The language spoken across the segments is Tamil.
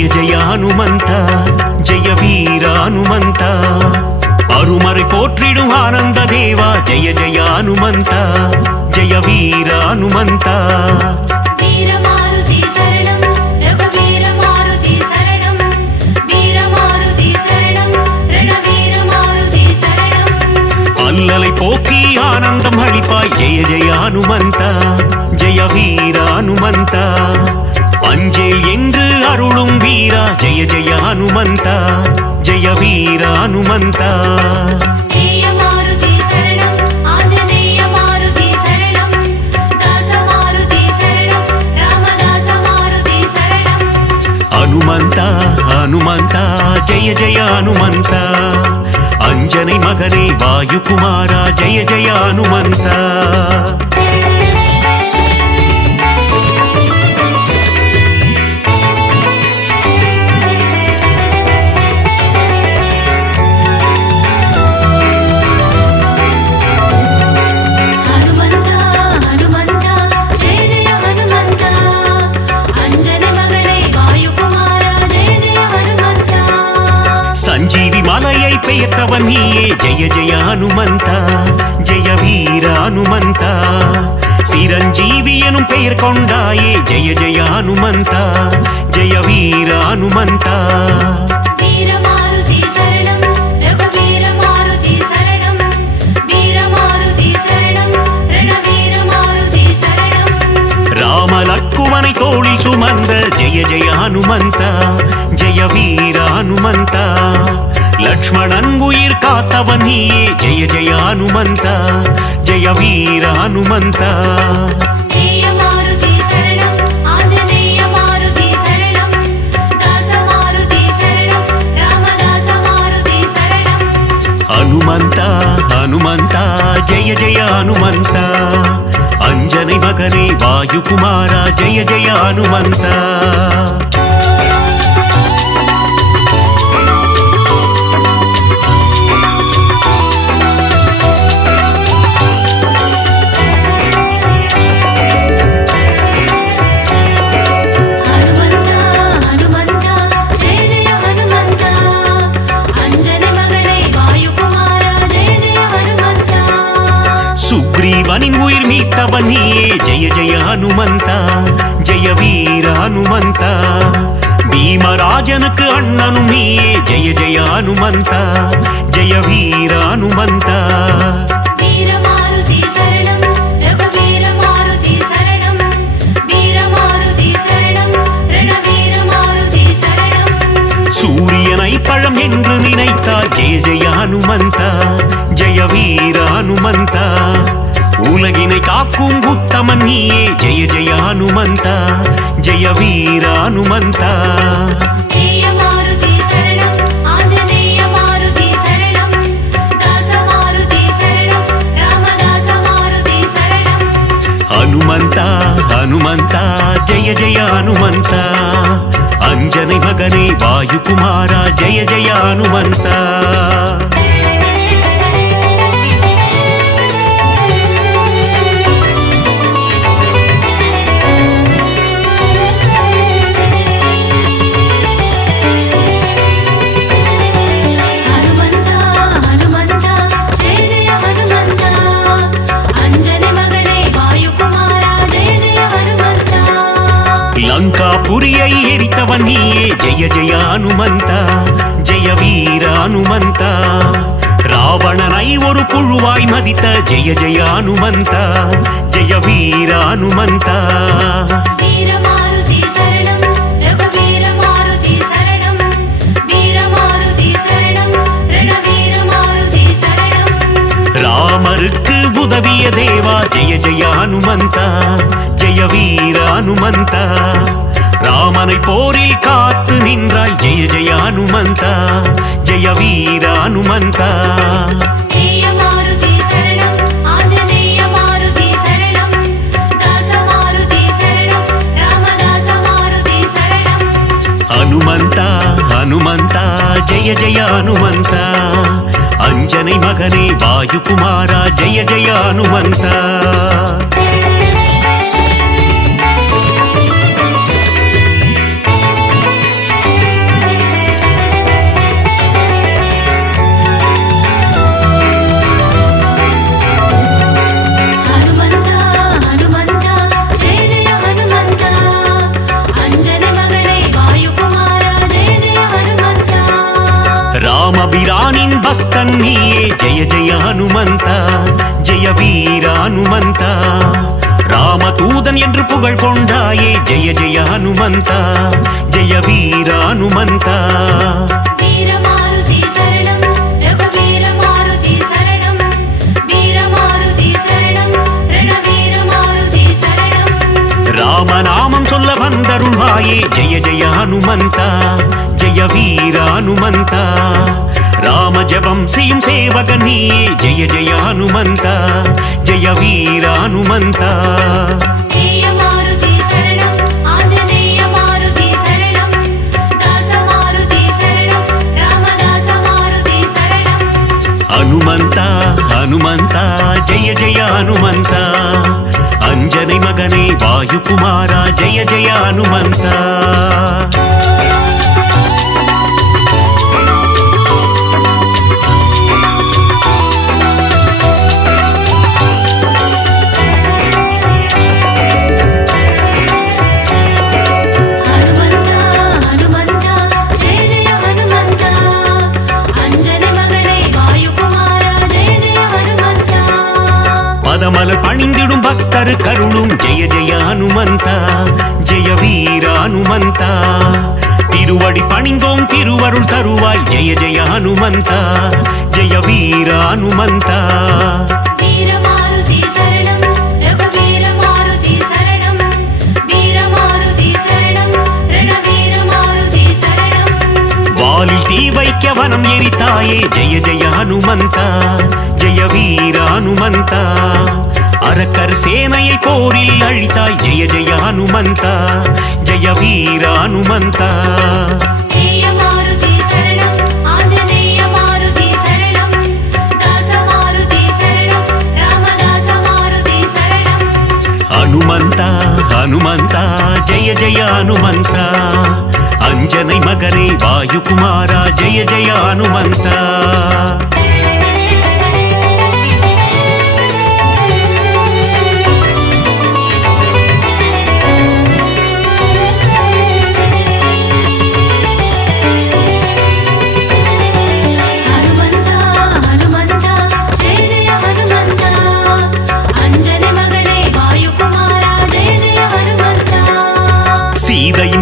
ஜெய ஜெய ஹனுமந்த ஜெய வீர ஹனுமந்த அருமறை போற்றிடும் ஆனந்த தேவா ஜெய ஜெய ஹனுமந்த ஜெய வீர ஹனுமந்த அல்லலை போக்கி ஆனந்தம் அளிப்பாய் ஜெய ஜெய ஹனுமந்த ஜெய வீர ஹனுமந்த அஞ்சேல் என்று அருளும் வீரா ஜெய ஜெய ஹனுமந்த ஜெய வீர ஹனுமந்த ஹனுமந்த ஹனுமந்த ஜெய ஜெய ஹனுமந்த अंजनी मगने वायुकुमारा जय जय हनुमंत संजीवी मालयै पेयर्तवन नीये जय जय हनुमंत जय वीर हनुमंत चिरंजीवी एनुम पेयर कोंडाये जय जय हनुमंत जय वीर हनुमंत राम लक्ष्मणै तोळिल सुमंद जय जय हनुमंत जय वीर हनुमंत लक्ष्मणन उयिर कात्तवन नीये जय जय हनुमंत जय वीर हनुमंत हनुमंत हनुमंत जय जय हनुमंत अंजनी मगने वायुकुमारा जय जय हनुमंत सुग्रीवनिन उयिर मीट्टवन नीये जय जय हनुमंत जय वीर हनुमंत भीमराजनुक्कु अण्णनुम नीये जय जय हनुमंत जय वीर हनुमंत सूर्यनै पழம் என்று நினைத்தாய் जय जय हनुमंत जय वीर हनुमंत उलगिனை காக்கும் உத்தமன் நீயே जय जय हनुमंत जय वीर हनुमंत हनुमंत हनुमंत जय जय हनुमंत अंजनी मगने वायुकुमारा जय जय हनुमंत लंकापुरियै एरितवन नीये जय जय हनुमंत जय वीर हनुमंत रावणनै ओरु पुळुवाय मदित जय जय हनुमंत जय वीर हनुमंत ராமருக்கு உதவிய தேவா ஜெய ஜெய ஹனுமந்த ஜெய வீர ஹனுமந்த ராமனை போரில் காத்து நின்றாய் ஜெய ஜெய ஹனுமந்த ஜெய வீர ஹனுமந்த हनुमंत हनुमंत जय जय हनुमंत अंजनी मगने वायुकुमारा जय जय हनुमंत ராமபிரானின் பக்தன் நீயே ஜெய ஜெய ஹனுமந்தா ஜெய வீர ஹனுமந்தா ராமதூதன் என்று புகழ் கொண்டாயே ஜெய ஜெய ஹனுமந்தா ஜெய வீர ஹனுமந்தா ராமநாமம் சொல்ல வந்தருள்வாயே ஜெய ஜெய ஹனுமந்தா ஜெய வீர ஹனுமந்தா ராம ஜபம் செய்யும் சேவகன் நீயே ஜெய ஜெய ஹனுமந்தா ஜெய வீர ஹனுமந்தா ஹனுமந்தா ஹனுமந்தா ஜெய ஜெய ஹனுமந்தா अंजनी मगने वायुकुमारा जय जय हनुमंता மலர் பணிந்திடும் பக்தர் கருளும் ஜெய ஜெய ஹனுமந்தா ஜெய வீர ஹனுமந்தா திருவடி பணிந்தோம் திருவருள் தருவாய் ஜெய ஜெய ஹனுமந்தா ஜெய வீர ஹனுமந்தா வாலில் தீ வைக்க வனம் எரித்தாயே ஜெய ஜெய ஹனுமந்தா ஜெய வீர ஹனுமந்தா அரக்கர் சேனையை போரில் அழித்தாய் ஜெய ஜெய ஹனுமந்தா ஜெய வீர ஹனுமந்தா ஹனுமந்தா ஹனுமந்தா ஜெய ஜெய ஹனுமந்தா अंजनी मगने वायुकुमारा जय जय हनुमंता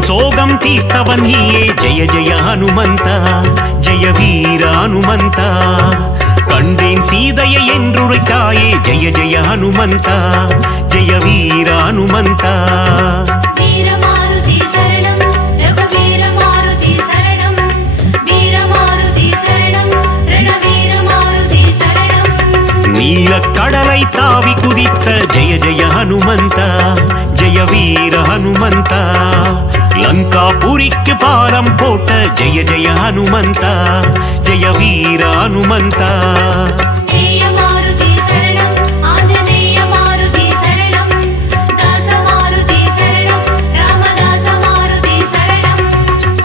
சோகம் தீர்த்தவன் நீயே ஜெய ஜெய ஹனுமந்தா ஜெய வீர ஹனுமந்தா கண்டேன் சீதையை என்றுரைத்தாயே ஜெய ஜெய ஹனுமந்தா ஜெய வீர ஹனுமந்தா நீல கடலை தாவி குதித்த ஜெய ஜெய ஹனுமந்தா ஜெய வீர ஹனுமந்தா லங்காபுரிக்கு பாலம் போட்ட ஜெய ஜெய ஹனுமந்தா ஜெய வீர ஹனுமந்தா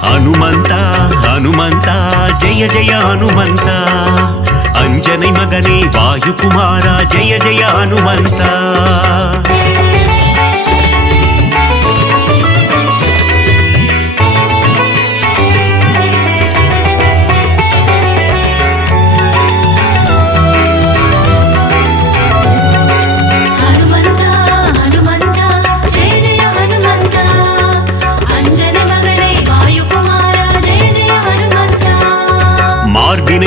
ஹனுமந்தா ஹனுமந்தா ஜெய ஜெய ஹனுமந்தா अंजनी मगने वायुकुमारा जय जय हनुमंता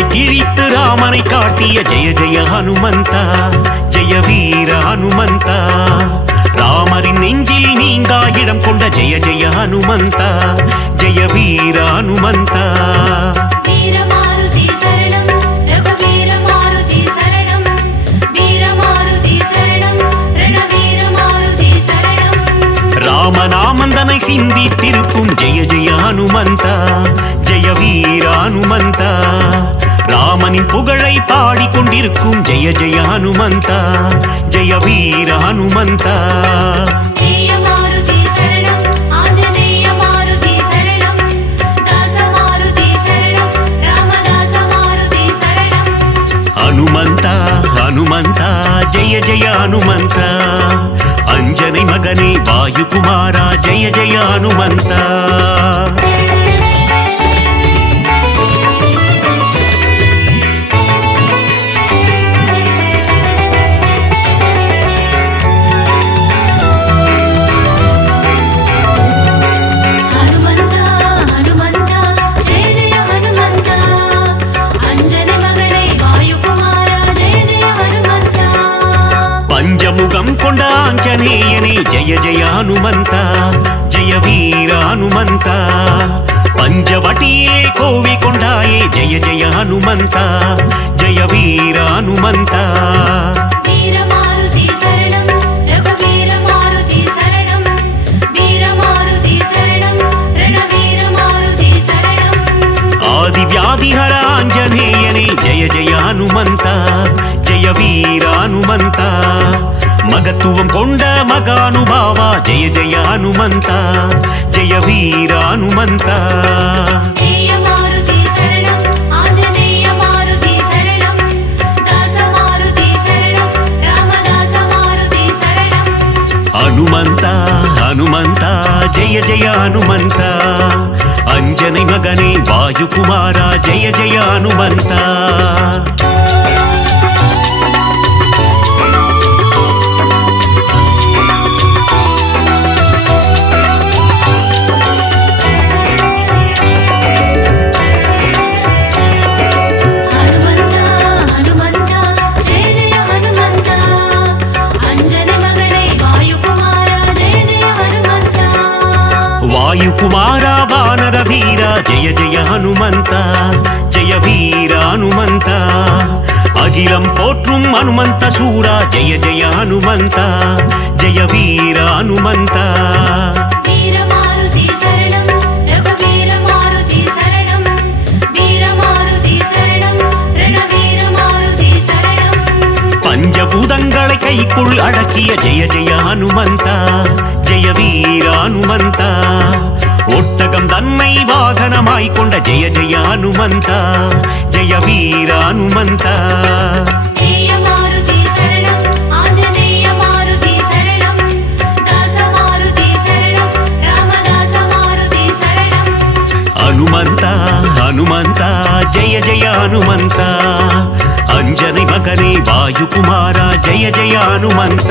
கிழித்து ராமனை காட்டிய ஜெய ஜெய ஹனுமந்தா ஜெய வீர ஹனுமந்தா ராமரின் நெஞ்சில் நீங்கா இடம் கொண்ட ஜெய ஜெய ஹனுமந்தா ஜெய வீர ஹனுமந்தா ராமநாமந்தனை சிந்தி திருப்பும் ஜெய ஜெய ஹனுமந்தா ஜெய வீர ஹனுமந்தா ராமனின் புகழை பாடிக்கொண்டிருக்கும் ஜெய ஜெய ஹனுமந்தா ஜெய வீர ஹனுமந்தா ஹனுமந்தா ஹனுமந்தா ஜெய ஜெய ஹனுமந்தா अंजनी मगने वायुकुमारा जय जय हनुमंता ಆಂಜನೇಯನೇ ಜಯ ಜಯ ಹನುಮಂತ ಜಯ ವೀರ ಹನುಮಂತ ಪಂಚವಟಿಯೇ ಕೋವಿಕೊಂಡಾಯೇ ಜಯ ಜಯ ಹನುಮಂತ ಜಯ ವೀರ ಹನುಮಂತ ಆದಿವ್ಯಾಧಿಹರ ಆಂಜನೇಯನೇ ಜಯ ಜಯ ಹನುಮಂತ ಜಯ ವೀರ ಹನುಮಂತ ಮಗತ್ವಂ ಕೊಂಡ ಮಗಾನುಭಾವ ಜಯ ಜಯ ಹನುಮಂತ ಜಯ ವೀರ ಹನುಮಂತ ಹನುಮಂತ ಹನುಮಂತ ಜಯ ಜಯ ಹನುಮಂತ ಅಂಜனை ಮಗನೇ ವಾಯುಕುಮಾರ ಜಯ ಜಯ ಹನುಮಂತ ವಾಯುಕುಮಾರ ವಾನರ ವೀರ ಜಯ ಜಯ ಹನುಮಂತ ಜಯ ವೀರ ಹನುಮಂತ ಅಖಿಲಂ ಪೋற்றும் ಹನುಮಂತ ಸೂರ ಜಯ ಜಯ ಹನುಮಂತ ಜಯ ವೀರ ಹನುಮಂತ பஞ்சபூதங்களை கைக்குள் அடக்கிய ஜெய ஜெய ஹனுமந்த ஜெய வீர ஹனுமந்த ஒட்டகம் தன்னை வாகனமாய் கொண்ட ஜெய ஜெய ஹனுமந்த ஜெய வீர ஹனுமந்த ಹನುಮಂತ ಹನುಮಂತ ಜಯ ಜಯ ಹನುಮಂತ ಅಂಜனை ಮಗನೇ ವಾಯುಕುಮಾರ ಜಯ ಜಯ ಹನುಮಂತ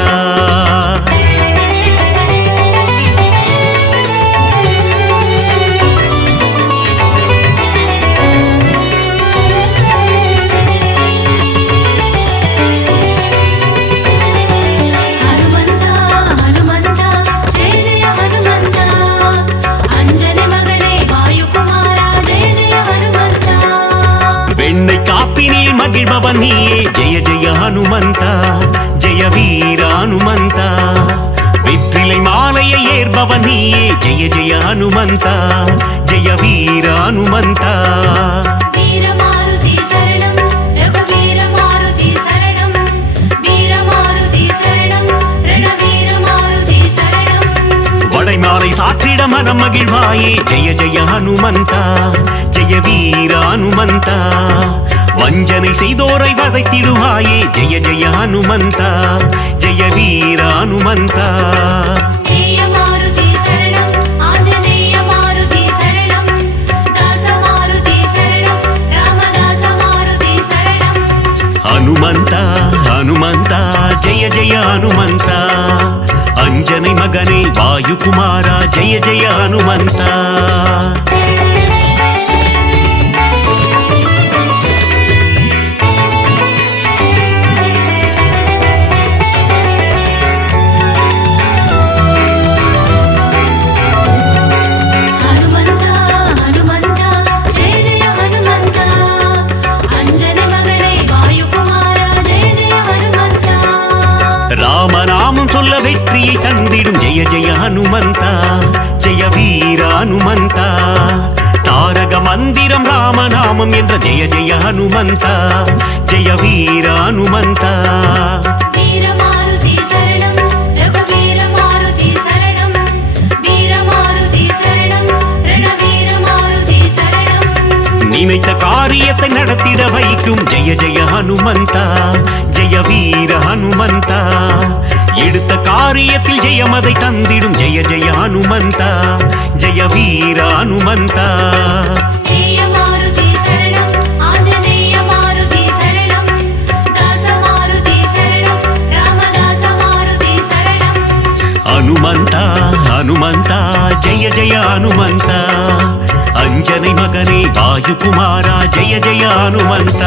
மகிழ்பவன் நீயே ஜெய ஜெய ஹனுமந்த ஜெய வீர ஹனுமந்த வெற்றிலை மாலையை ஏற்பவன் நீயே ஜெய ஜெய ஹனுமந்த ஜெய வீர ஹனுமந்த வடைமாலை சாற்றிட மனம் மகிழ்வாயே ஜெய ஜெய ஹனுமந்த ஜெய வீர ஹனுமந்த வஞ்சனை செய்தோரை வதைத்திடுவாயே ஜெய ஜெய ஹனுமந்த ஜெய வீர ஹனுமந்த ಹನುಮಂತ ಹನುಮಂತ ಜಯ ಜಯ ಹನುಮಂತ ಅಂಜனை ಮಗನೇ ವಾಯುಕುಮಾರ ಜಯ ಜಯ ಹನುಮಂತ ராமநாமம் சொல்ல வெற்றியை தந்திடும் ஜெய ஜெய ஹனுமந்த ஜெய வீர ஹனுமந்த தாரக மந்திரம் ராமநாமம் என்ற ஜெய ஜெய ஹனுமந்த ஜெய வீர ஹனுமந்த நினைத்த காரியத்தை நடத்திட வைக்கும் ஜெய ஜெய ஹனுமந்த ஜெய வீர ஹனுமந்த எடுத்த காரியத்தில் ஜெயமதை தந்திடும் ஜெய ஜெய ஹனுமந்த ஜெய வீர ஹனுமந்த ಹನುಮಂತ ಹನುಮಂತ ಜಯ ಜಯ ಹನುಮಂತ ಅಂಜனை ಮಗನೇ ವಾಯುಕುಮಾರ ಜಯ ಜಯ ಹನುಮಂತ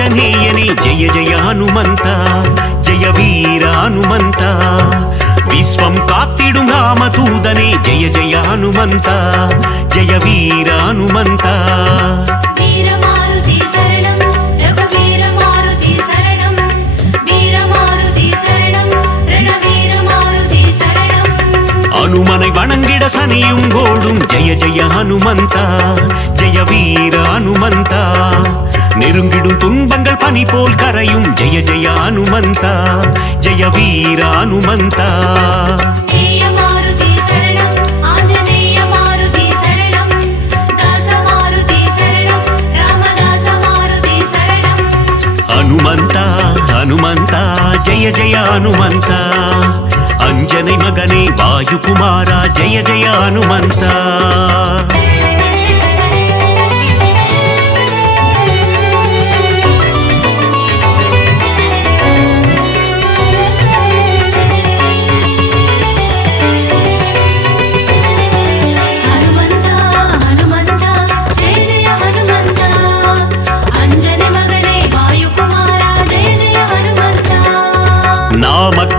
ಆಂಜನೇಯನೇ ಜಯ ಜಯ ಹನುಮಂತ ಜಯ ವೀರ ಹನುಮಂತ ವಿಶ್ವಂ ಕಾತ್ತಿಡುಂ ರಾಮದೂತನೇ ಜಯ ಜಯ ಹನುಮಂತ ಜಯ ವೀರ ಹನುಮಂತ ஹனுமனை வணங்கிட சனியும் கோடும் ஜெய ஜெய ஹனுமந்தா ஜெய வீர ஹனுமந்தா நெருங்கிடும் துன்பங்கள் பனி போல் கரையும் ஜெய ஜெய ஹனுமந்தா ஜெய வீர ஹனுமந்தா ஹனுமந்தா ஹனுமந்தா ஜெய ஜெய ஹனுமந்தா अंजनी मगने वायुकुमारा जय जय हनुमंता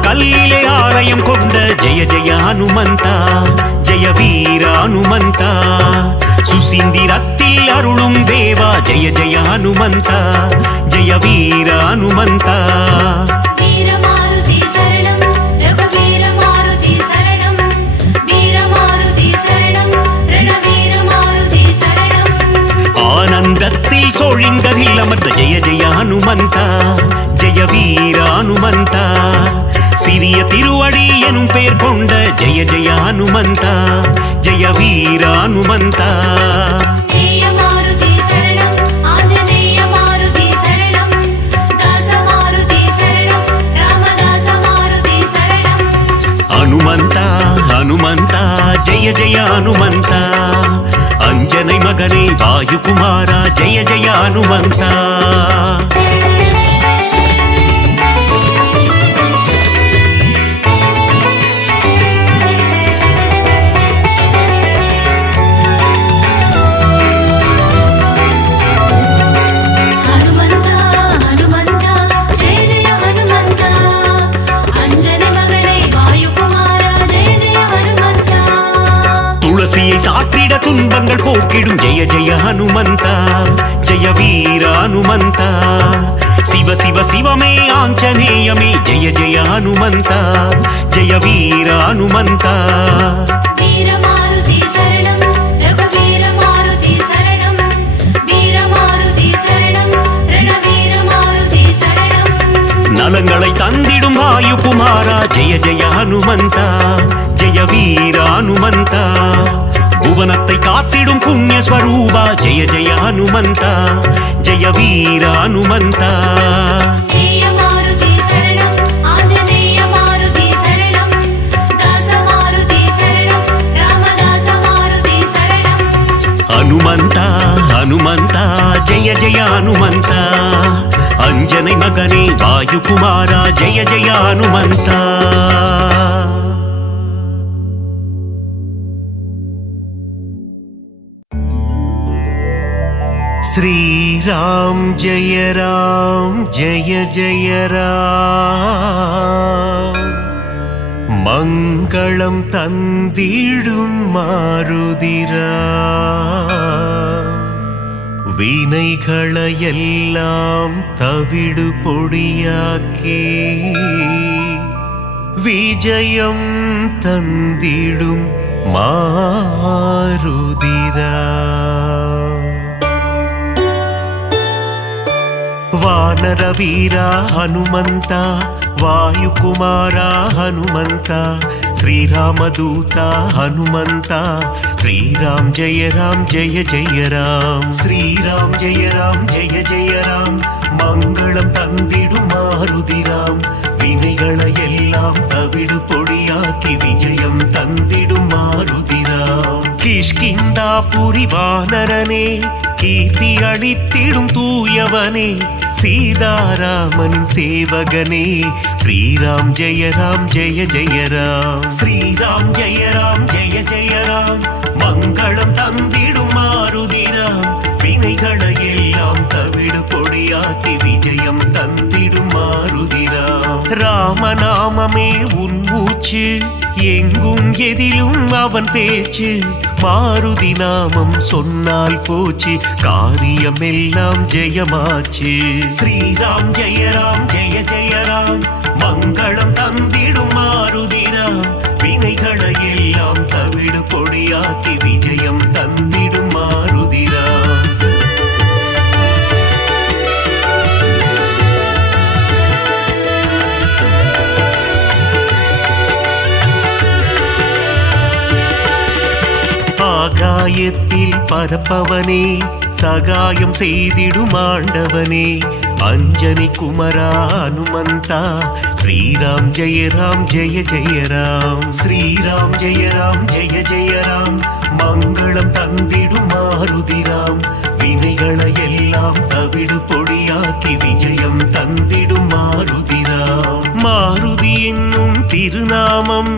கல்லிலே ஆலயம் கொண்ட ஜெய ஜெய ஹனுமந்தா ஜெய வீர ஹனுமந்தா சுசீந்திரத்தில் அருளும் தேவா ஜெய ஜெய ஹனுமந்தா ஜெய வீர ஹனுமந்தா ஆனந்தத்தில் சோழிங்கரில் அமர்ந்த ஜெய ஜெய ஹனுமந்தா ஜெய வீர ஹனுமந்தா சிறிய திருவடி எனும் பெயர் கொண்ட ஜெய ஜெய ஹனுமந்தா ஜெய வீர ஹனுமந்தா ஹனுமந்தா ஹனுமந்தா ஜெய ஜெய ஹனுமந்தா अंजनी मगने वायुकुमारा जय जय हनुमंता சாற்றிட துன்பங்கள் போக்கிடும் ஜெய ஜெய ஹனுமந்தா ஜெய வீர ஹனுமந்தா சிவ சிவ சிவமே ஆஞ்சநேயமே ஜெய ஜெய ஹனுமந்தா ஜெய வீர ஹனுமந்தா நலங்களை தந்திடும் வாயுகுமாரா ஜெய ஜெய ஹனுமந்தா ஜெய வீர ஹனுமந்தா புவனத்தை காத்திடும் புண்ணிய ஸ்வரூபா ஜெய ஜெய ஹனுமந்தா ஜெய வீர ஹனுமந்தா ஹனுமந்தா ஹனுமந்தா ஜெய ஜெய ஹனுமந்தா अंजनी मगने वायुकुमारा जय जय हनुमंता श्री राम जय जय राम मंगलम तंदिडुम मारुदिरा வீணைகளையெல்லாம் தவிடு பொடியாக்கி விஜயம் தந்திடும் மாருதிரா வானர வீரா ஹனுமந்தா வாயுகுமாரா ஹனுமந்தா श्रीरामदूता हनुमंता श्रीराम जय जय राम श्रीराम जय जय राम मंगलम तंदिडुम मारुदिराम विनैगளையெல்லாம் தவிடு பொடியாக்கி விஜயம் தந்திடும் மாருதிராம் கிஷ்கிந்தாபுரி வானரனே கீர்த்தி அளித்திடும் தூயவனே சீதாராமன் சேவகனே ஸ்ரீராம் ஜெய ஜய ராம் ஸ்ரீராம் ஜெய ஜய ராம் மங்களம் தந்திடும் மாருதிராம் வினைகளையெல்லாம் தவிடு தவிடு பொடியாக்கி விஜயம் தந்திடும் மாருதிராம். ராமநாமமே உன் மூச்சு, எங்கும் எதிலும் அவன் பேச்சு. மாருதி நாமம் சொன்னால் போச்சு, காரியமெல்லாம் ஜெயமாச்சு. ஸ்ரீராம் ஜெயராம் ஜெய ஜெயராம், மங்களம் தந்திடும் மாருதிராம். வினைகளை எல்லாம் தவிடு பொடியாக்கி விஜயம் தந்திடும் மாருதிராம். ஆகாயத்தில் பரப்பவனே, சகாயம் செய்திடும் ஆண்டவனே. அஞ்சனி குமரா அனுமந்தா, ஸ்ரீராம் ஜெயராம் ஜெய ஜெயராம். ஸ்ரீராம் ஜெயராம் ஜெய ஜெயராம், மங்களம் தந்திடும் மாருதிராம். வினைகளை எல்லாம் தவிடு பொடியாக்கி விஜயம் தந்திடும் மாருதிராம். மாருதி என்னும் திருநாமம்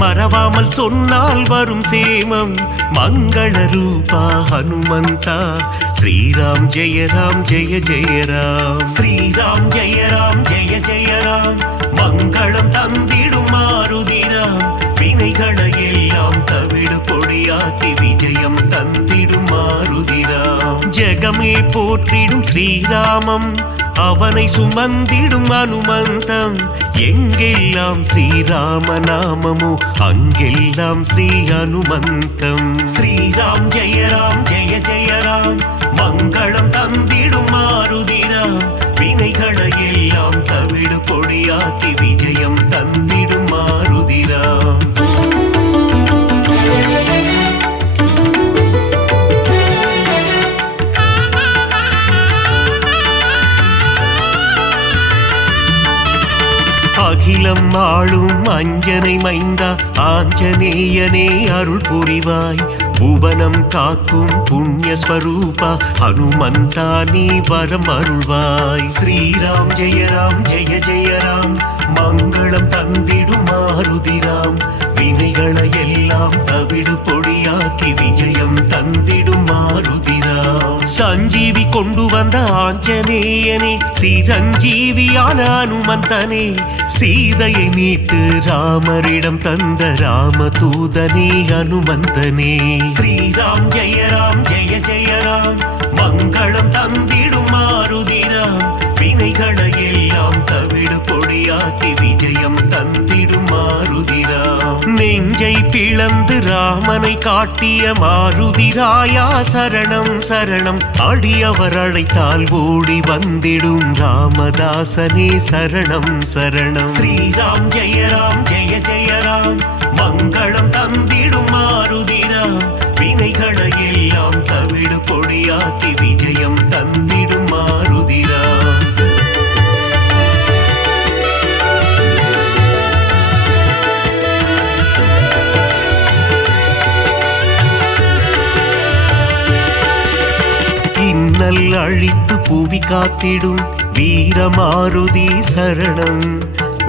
மறவாமல் சொன்னால் வரும் சேமம். மங்கள ரூபா ஹனுமந்தா, ஸ்ரீராம் ஜெயராம் ஜெய ஜெயராம். ஸ்ரீராம் ஜெயராம் ஜெய ஜெயராம், மங்களம் தந்திடும் மாருதிராம். வினைகளை எல்லாம் தவிடு பொடியாக்கி விஜயம் தந்திடும் மாருதிராம். ஜெகமே போற்றிடும் ஸ்ரீராமம், அவனை சுமந்திடும் அனுமந்தம். எங்கெல்லாம் ஸ்ரீராம நாமமோ அங்கெல்லாம் ஸ்ரீ அனுமந்தம். ஸ்ரீராம் ஜெயராம் ஜெய ஜெயராம், மங்களம் தந்திடும் மாருதிராம். வினைகளை எல்லாம் தவிடு பொடியாக்கி விஜயம் தந்திடும் மாருதிராம். அகிலம் ஆளும் அஞ்சனை மைந்தா, ஆஞ்சநேயனே அருள் புரிவாய். புவனம் காக்கும் புண்ணிய ஸ்வரூபா, ஹனுமந்தா நீ வரம் அருள்வாய். ஸ்ரீராம் ஜெயராம் ஜெய ஜெயராம், மங்களம் தந்திடும் மாருதிராம். வினைகளை எல்லாம் தவிடு பொடியாக்கி விஜயம் தந்திடும் மாருதிராம். சஞ்சீவி கொண்டு வந்த ஆஞ்சநேயனே, சிரஞ்சீவியான அனுமந்தனே. சீதையை மீட்டு ராமரிடம் தந்த ராமதூதனே அனுமந்தனே. ஸ்ரீராம் ஜெயராம் ஜெய ஜெயராம், மங்களம் தந்திடும் மாருதிராம். வினைகளை எல்லாம் தவிடு பொடியாக்கி விஜயம் தந்திடும் மாருதிராம். நெஞ்சை பிளந்து ராமனை காட்டிய மாருதிராயா சரணம் சரணம். அடியவர் அழைத்தால் ஓடி வந்திடும் ராமதாசனே சரணம் சரணம். ஸ்ரீராம் ஜெயராம் ஜெய ஜெயராம், மங்களம் தந்திடும் மாருதிராம். வினைகளை எல்லாம் தவிடு பொடியாக்கி விஜயம் தந்திடும் மாருதிராம். இன்னல் அழித்து புவி காத்திடும் வீரமாருதி சரணம்.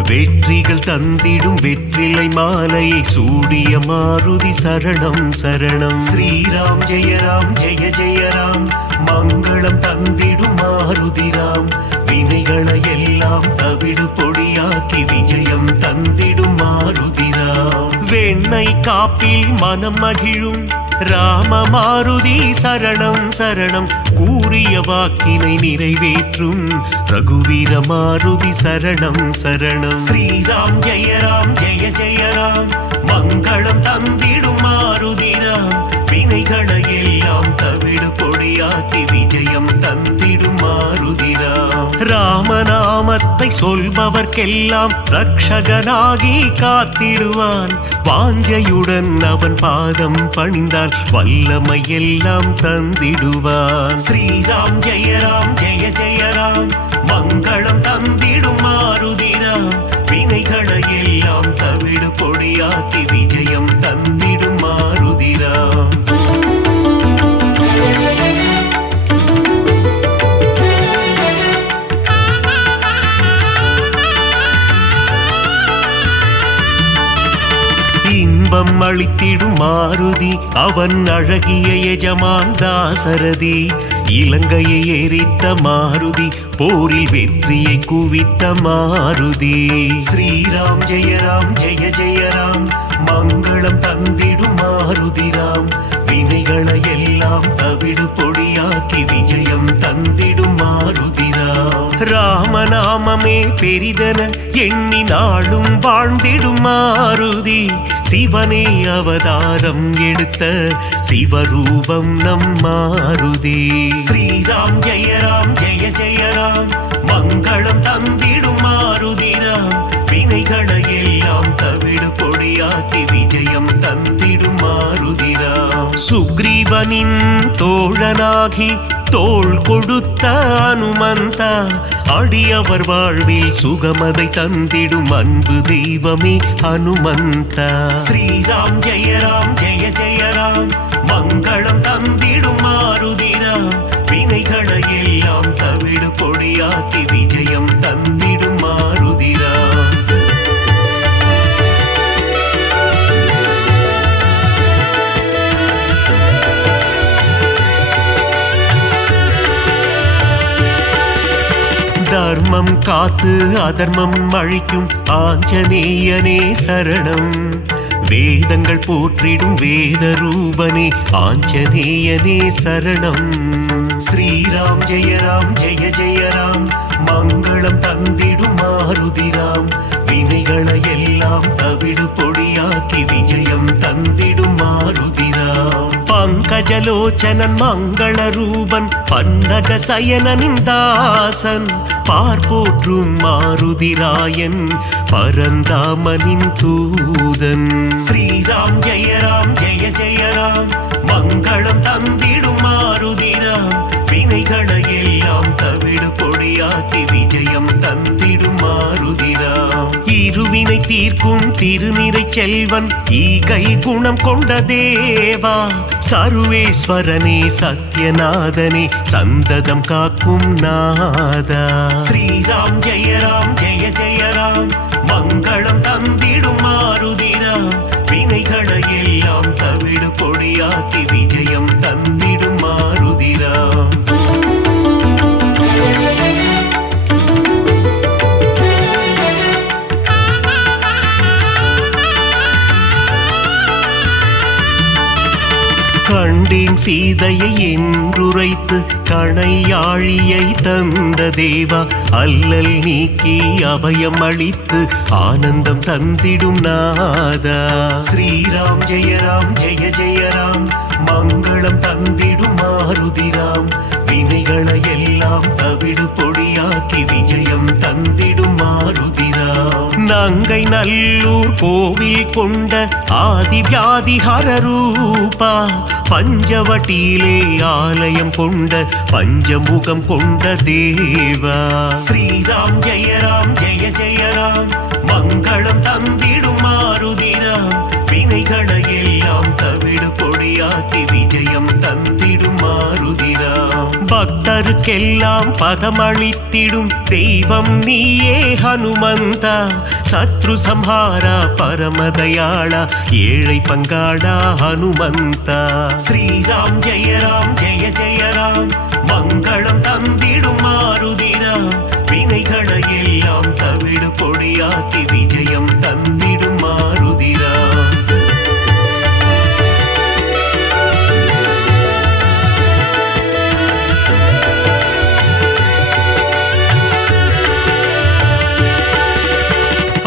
வெற்றிகள் தந்திடும் வெற்றிலை மாலையை சூடிய மாருதி சரணம் சரணம். ஸ்ரீராம் ஜெயராம் ஜெய ஜெயராம், மங்களம் தந்திடும் மாருதிராம். வினைகளை எல்லாம் தவிடு பொடியாக்கி விஜயம் தந்திடும் மாருதிராம். வெண்ணை காப்பில் மனம் மகிழும் ராம மாருதி சரணம் சரணம். கூறிய வாக்கினை நிறைவேற்றும் ரகுவீர மாருதி சரணம் சரணம். ஸ்ரீராம் ஜெயராம் ஜெய ஜெயராம், மங்களம் தந்திடும் மாருதிராம். வினைகளை எல்லாம் தவிடு பொடியாக்கி விஜயம் தந்திடும் மாருதிராம். ராமநாமத்தை சொல்பவர்க்கெல்லாம் ரக்ஷகனாகி காத்திடுவான். வாஞ்சையுடன் அவன் பாதம் பணிந்தால் வல்லமை எல்லாம் தந்திடுவான். ஸ்ரீராம் ஜெயராம் ஜெய ஜெயராம், மங்களம் தந்திடும் மாருதிராம். வினைகளை எல்லாம் தவிடு பொடியாக்கி விஜயம் தந்திடும் மாருதிராம். இன்பம் அளித்திடும் மாருதி, அவன் அழகிய எஜமான் தாசரதி. இலங்கையை எரித்த மாருதி, போரில் வெற்றியை குவித்த மாருதி. ஸ்ரீராம் ஜெய ராம் ஜெய ஜெய ராம், மங்களம் தந்திடும் மாருதி ராம். வினைகளை எல்லாம் தவிடு பொடியாக்கி விஜயம் தந்திடும் மாருதி ராம். ராமநாமமே பெரிதென எண்ணி நாளும் வாழ்ந்திடும் மாருதி. சிவனே அவதாரம் எடுத்த சிவரூபம் நம் மாருதி. ஸ்ரீராம் ஜெய ராம் ஜெய ஜெய ராம், மங்களம் தந்திடும் மாருதி ராம். வினைகளை எல்லாம் தவிடு பொடியாக்கி விஜயம் தந்திடும் மாருதி ராம். சுக்ரீவனின் தோழனாகி தோள் கொடுத்த அனுமந்தா, அடியவர் வாழ்வில் சுகமதை தந்திடும் அன்பு தெய்வமே அனுமந்தா. ஸ்ரீராம் ஜெய ராம் ஜெய ஜெய ராம், மங்களம் தந்திடும் மாருதி ராம். வினைகளை எல்லாம் தவிடு பொடியாக்கி விஜயம் தந்திடும் மாருதி ராம். தர்மம் காத்து அதர்மம் அழிக்கும் ஆஞ்சநேயனே சரணம். வேதங்கள் போற்றிடும் வேத ரூபனே ஆஞ்சநேயனே சரணம். ஸ்ரீராம் ஜெய ராம் ஜெய ஜெய ராம், மங்களம் தந்திடும் மாருதி ராம். வினைகளை எல்லாம் தவிடு பொடியாக்கி விஜயம் தந்திடும் மாருதி ராம். பங்கஜலோச்சனன் மங்கள ரூபன், பன்னக சயனனின் தாசன். பார்ப்போற்றும் மாருதிராயன், பரந்தாமனின் தூதன். ஸ்ரீராம் ஜெய ராம் ஜெய ஜெய ராம், மங்களம் தந்திடும் மாருதி ராம். வினைகளை எல்லாம் தவிடு பொடியாக்கி விஜயம் தந்திடும் மாருதி ராம். இருவினை தீர்க்கும் திருநிறை செல்வன், ஈகை குணம் கொண்ட தேவா. சர்வேஸ்வரனே சத்யநாதனே, சந்ததம் காக்கும் நாதா. ஸ்ரீராம் ஜெய ராம் ஜெய ஜெய ராம், மங்களம் தந்திடும் மாருதி ராம். வினைகளை எல்லாம் தவிடு பொடியாக்கி விஜயம் தந்திடும் மாருதி ராம். கண்டேன் சீதையை என்றுரைத்து கணையாழியை தந்த தேவா. அல்லல் நீக்கி அபயம் அளித்து ஆனந்தம் தந்திடும் நாதா. ஸ்ரீராம் ஜெய ராம் ஜெய ஜெய ராம், மங்களம் தந்திடும் மாருதி ராம். வினைகளை எல்லாம் தவிடு பொடியாக்கி விஜயம் தந்திடும் மாருதி ராம். நங்கை நல்லூர் கோவில் கொண்ட ஆதி வியாதிஹர ரூபா. பஞ்சவட்டியிலே ஆலயம் கொண்ட பஞ்சமுகம் கொண்ட தேவா. ஸ்ரீராம் ஜெய ராம் ஜெய ஜெய ராம், மங்களம் தந்திடும் மாருதி ராம். வினைகளை எல்லாம் தவிடு பொடியாக்கி விஜயம் தந்திடும் மாருதி ராம். பக்தருக்கெல்லாம் பதமளித்திடும் தெய்வம் நீயே ஹனுமந்தா. சத்ரு சம்ஹாரா பரமதயாளா, ஏழை பங்காளா ஹனுமந்தா. ஸ்ரீராம் ஜெய ராம் ஜெய ஜெய ராம், மங்களம் தந்திடும் மாருதி ராம். வினைகளை எல்லாம் தவிடு பொடியாக்கி விஜயம் தந்திடும் மாருதி ராம்.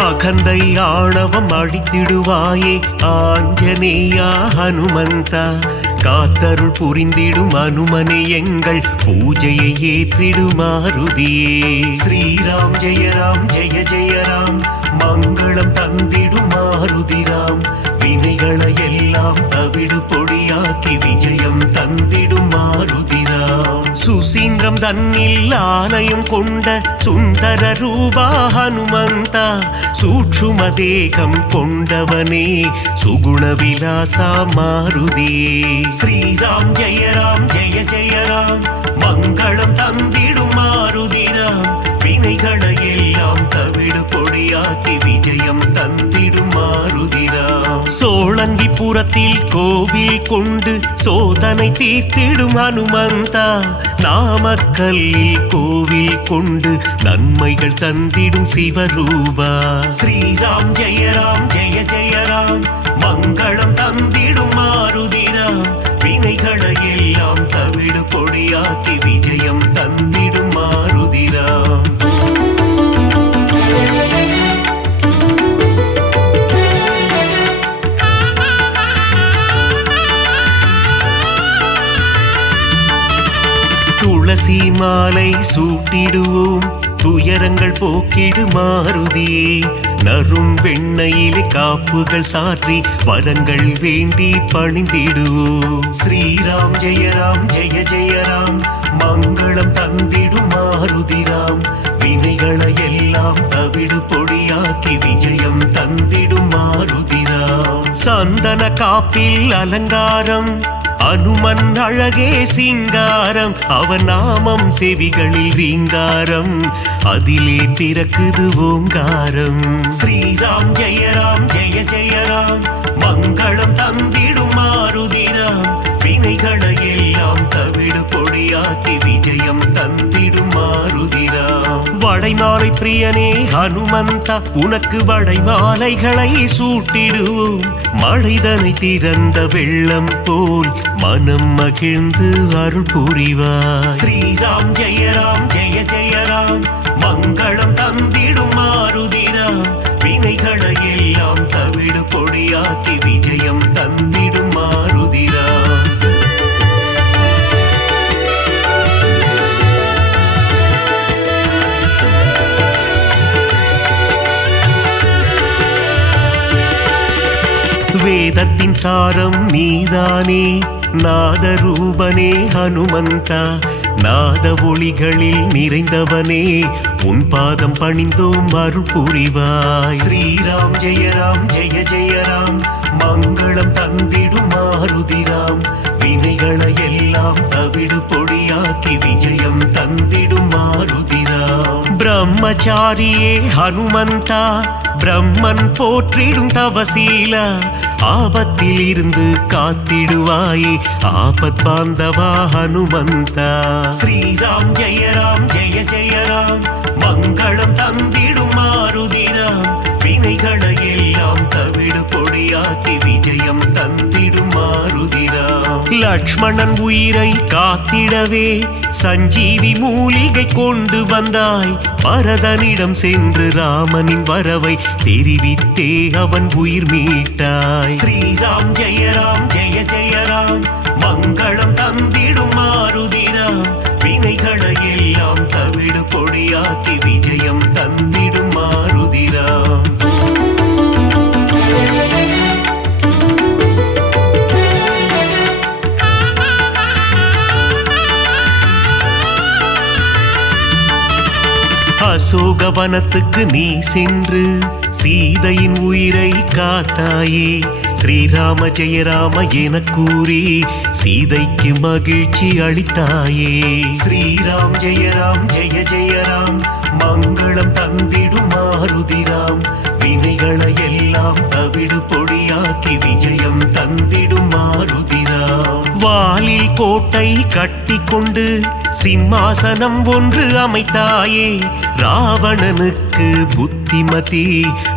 அகந்தை ஆணவம் அழித்திடுவாயே ஆஞ்சநேயா ஹனுமந்தா. காத்தருள் புரிந்திடும் அனுமனே எங்கள் பூஜையை ஏற்றிடும் மாருதியே. ஸ்ரீராம் ஜெய ராம் ஜெய ஜெய ராம், மங்களம் தந்திடும் மாருதி ராம். வினைகளை எல்லாம் தவிடு பொடியாக்கி விஜயம் தந்திடும் மாருதி ராம். சுசீந்திரம் தன்னில் ஆலயம் கொண்ட சுந்தர ரூபா ஹனுமந்தா. சூட்சும தேகம் கொண்டவனே சுகுண விலாசா மாருதியே. ஸ்ரீராம் ஜெய ராம் ஜெய ஜெய ராம், மங்களம் தந்திடும் மாருதி ராம். வினைகளை எல்லாம் தவிடு பொடியாக்கி விஜயம் தந்திடும் மாருதிராம். சோழங்கிபுரத்தில் கோவில் கொண்டு சோதனை தீர்த்திடும் ஹனுமந்தா, நாமக்கல்லில் கோவில் கொண்டு நன்மைகள் தந்திடும் சிவரூபா. ஸ்ரீராம் ஜெயராம் ஜெய ஜெயராம், மங்களம் தந்திடும் மாருதிராம். வினைகளை எல்லாம் தவிடு பொடியாக்கி விஜயம் தந்திடும் மாருதிராம். துளசி மாலை சூட்டிடுவோம், துயரங்கள் போக்கிடு மாருதியே. நரும் வெண்ணையிலே காப்புகள் சாற்றி வரங்கள் வேண்டி பணிந்திடுவோம். ஸ்ரீராம் ஜெயராம் ஜெய ஜெயராம், மங்களம் தந்திடும் மாருதிராம். வினைகளை எல்லாம் தவிடு பொடியாக்கி விஜயம் தந்திடும் மாருதிராம். சந்தன காப்பில் அலங்காரம், அனுமன் அழகே சிங்காரம். அவன் நாமம் செவிகளில் ரீங்காரம், அதிலே பிறக்குது ஓங்காரம். ஸ்ரீராம் ஜெயராம் ஜெய ஜெயராம், மங்களம் தந்திடும் மாருதிராம். வினைகளை எல்லாம் தவிடு பொடியாக்கி விஜயம் தந்திடும் மாருதிராம். வடைமாலை பிரியனே ஹனுமந்தா, உனக்கு வடைமாலைகளை சூட்டிடுவோம். மழைதனை திறந்த வெள்ளம் போல் மனம் மகிழ்ந்து அருள் புரிவாய். ஸ்ரீராம் ஜெயராம் ஜெய ஜெயராம், மங்களம் தந்திடும் மாருதிராம். வினைகளை எல்லாம் தவிடு பொடியாக்கி விஜயம் தந்திடும் மாருதிராம். வேதத்தின் சாரம் நீதானே, நாதரூபனே ஹனுமந்தா. நாத ஒளிகளில் நிறைந்தவனே, உன் பாதம் பணிந்தோம் அருள் புரிவாய். ஸ்ரீராம் ஜெயராம் ஜெய ஜெயராம், மங்களம் தந்திடும் மாருதிராம். வினைகளை எல்லாம் தவிடு பொடியாக்கி விஜயம் தந்திடும் மாருதிராம். பிரம்மச்சாரியே ஹனுமந்தா, பிரம்மன் போற்றிடும் தவசீலா. ஆபத்தில் இருந்து காத்திடுவாயே, ஆபத் பாந்தவா ஹனுமந்தா. ஸ்ரீராம் ஜெயராம் ஜெய ஜெயராம், மங்களம் தந்திடும் மாருதிராம். வினைகளை எல்லாம் தவிடு பொடியாக்கி விஜயம் தந்திடும் மாருதிராம். லக்ஷ்மணன் உயிரை காத்திடவே சஞ்சீவி மூலிகை கொண்டு வந்தாய். பரதனிடம் சென்று ராமனின் வரவை தெரிவித்தே அவன் உயிர் மீட்டாய். ஸ்ரீராம் ஜெயராம் ஜெய ஜெயராம், மங்களம் தந்திடும் மாருதிராம். வினைகளை எல்லாம் தவிடு பொடியாக்கி விஜயம் தந்திடும் மாருதிராம். அசோகவனத்துக்கு நீ சென்று சீதையின் உயிரை காத்தாயே. ஸ்ரீராம ஜெயராம என கூறி சீதைக்கு மகிழ்ச்சி அளித்தாயே. ஸ்ரீராம் ஜெயராம் ஜெய ஜெயராம், மங்களம் தந்திடும் மாருதிராம். வினைகளை எல்லாம் தவிடு பொடியாக்கி விஜயம் தந்திடும் மாருதிராம். வாலில் கோட்டை கட்டி கொண்டு சிம்மாசனம் ஒன்று அமைத்தாயே. ராவணனுக்கு புத்திமதி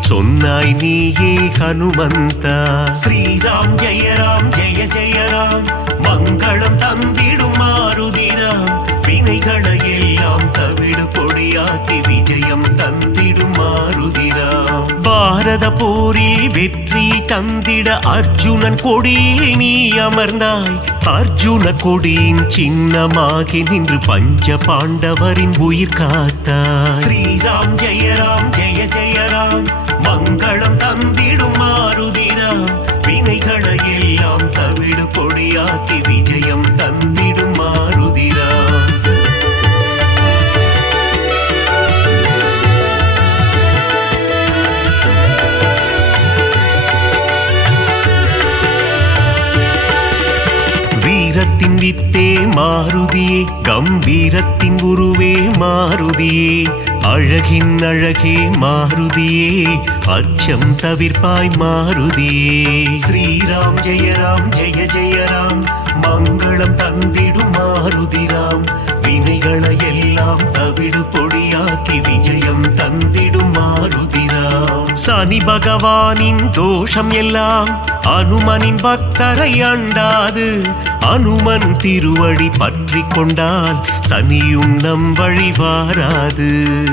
சொன்னாய் நீயே ஹனுமந்தா. ஸ்ரீராம் ஜெயராம் ஜெய ஜெயராம், மங்களம் தந்திடும் மாருதிராம். வினைகளை எல்லாம் தவிடு பொடியாக்கி விஜயம் தந்திடும் மாருதிராம். பாரத போரில் வெற்றி தந்திட அர்ஜுனன் கொடியில் நீ அமர்ந்தாய். அர்ஜுன கொடியின் சின்னமாகி நின்று பஞ்ச பாண்டவரின் உயிர் காத்தாய். ஸ்ரீராம் ஜெயராம் ஜெய ஜெயராம், மங்களம் தந்திடும் மாருதிராம். வினைகளை எல்லாம் தவிடு பொடியாக்கி விஜயம் தந்திடும் மாருதிராம். வீரத்தின் வித்தே மாருதியே, கம்பீரத்தின் உருவே மாருதியே. அழகின் அழகே மாருதியே அச்சம் தவிர்ப்பாய் மாருதியே ஸ்ரீராம் ஜெய ஜெய ராம் மங்களம் தந்திடும் மாருதிராம் வினைகளை எல்லாம் தவிடு பொடியாக்கி விஜயம் தந்திடும் மாருதிராம் சனி பகவானின் தோஷம் எல்லாம் அனுமனின் பக்தரை அண்டாது அனுமன் திருவடி பற்றி கொண்டால் சனியும் நம் வழி வாராது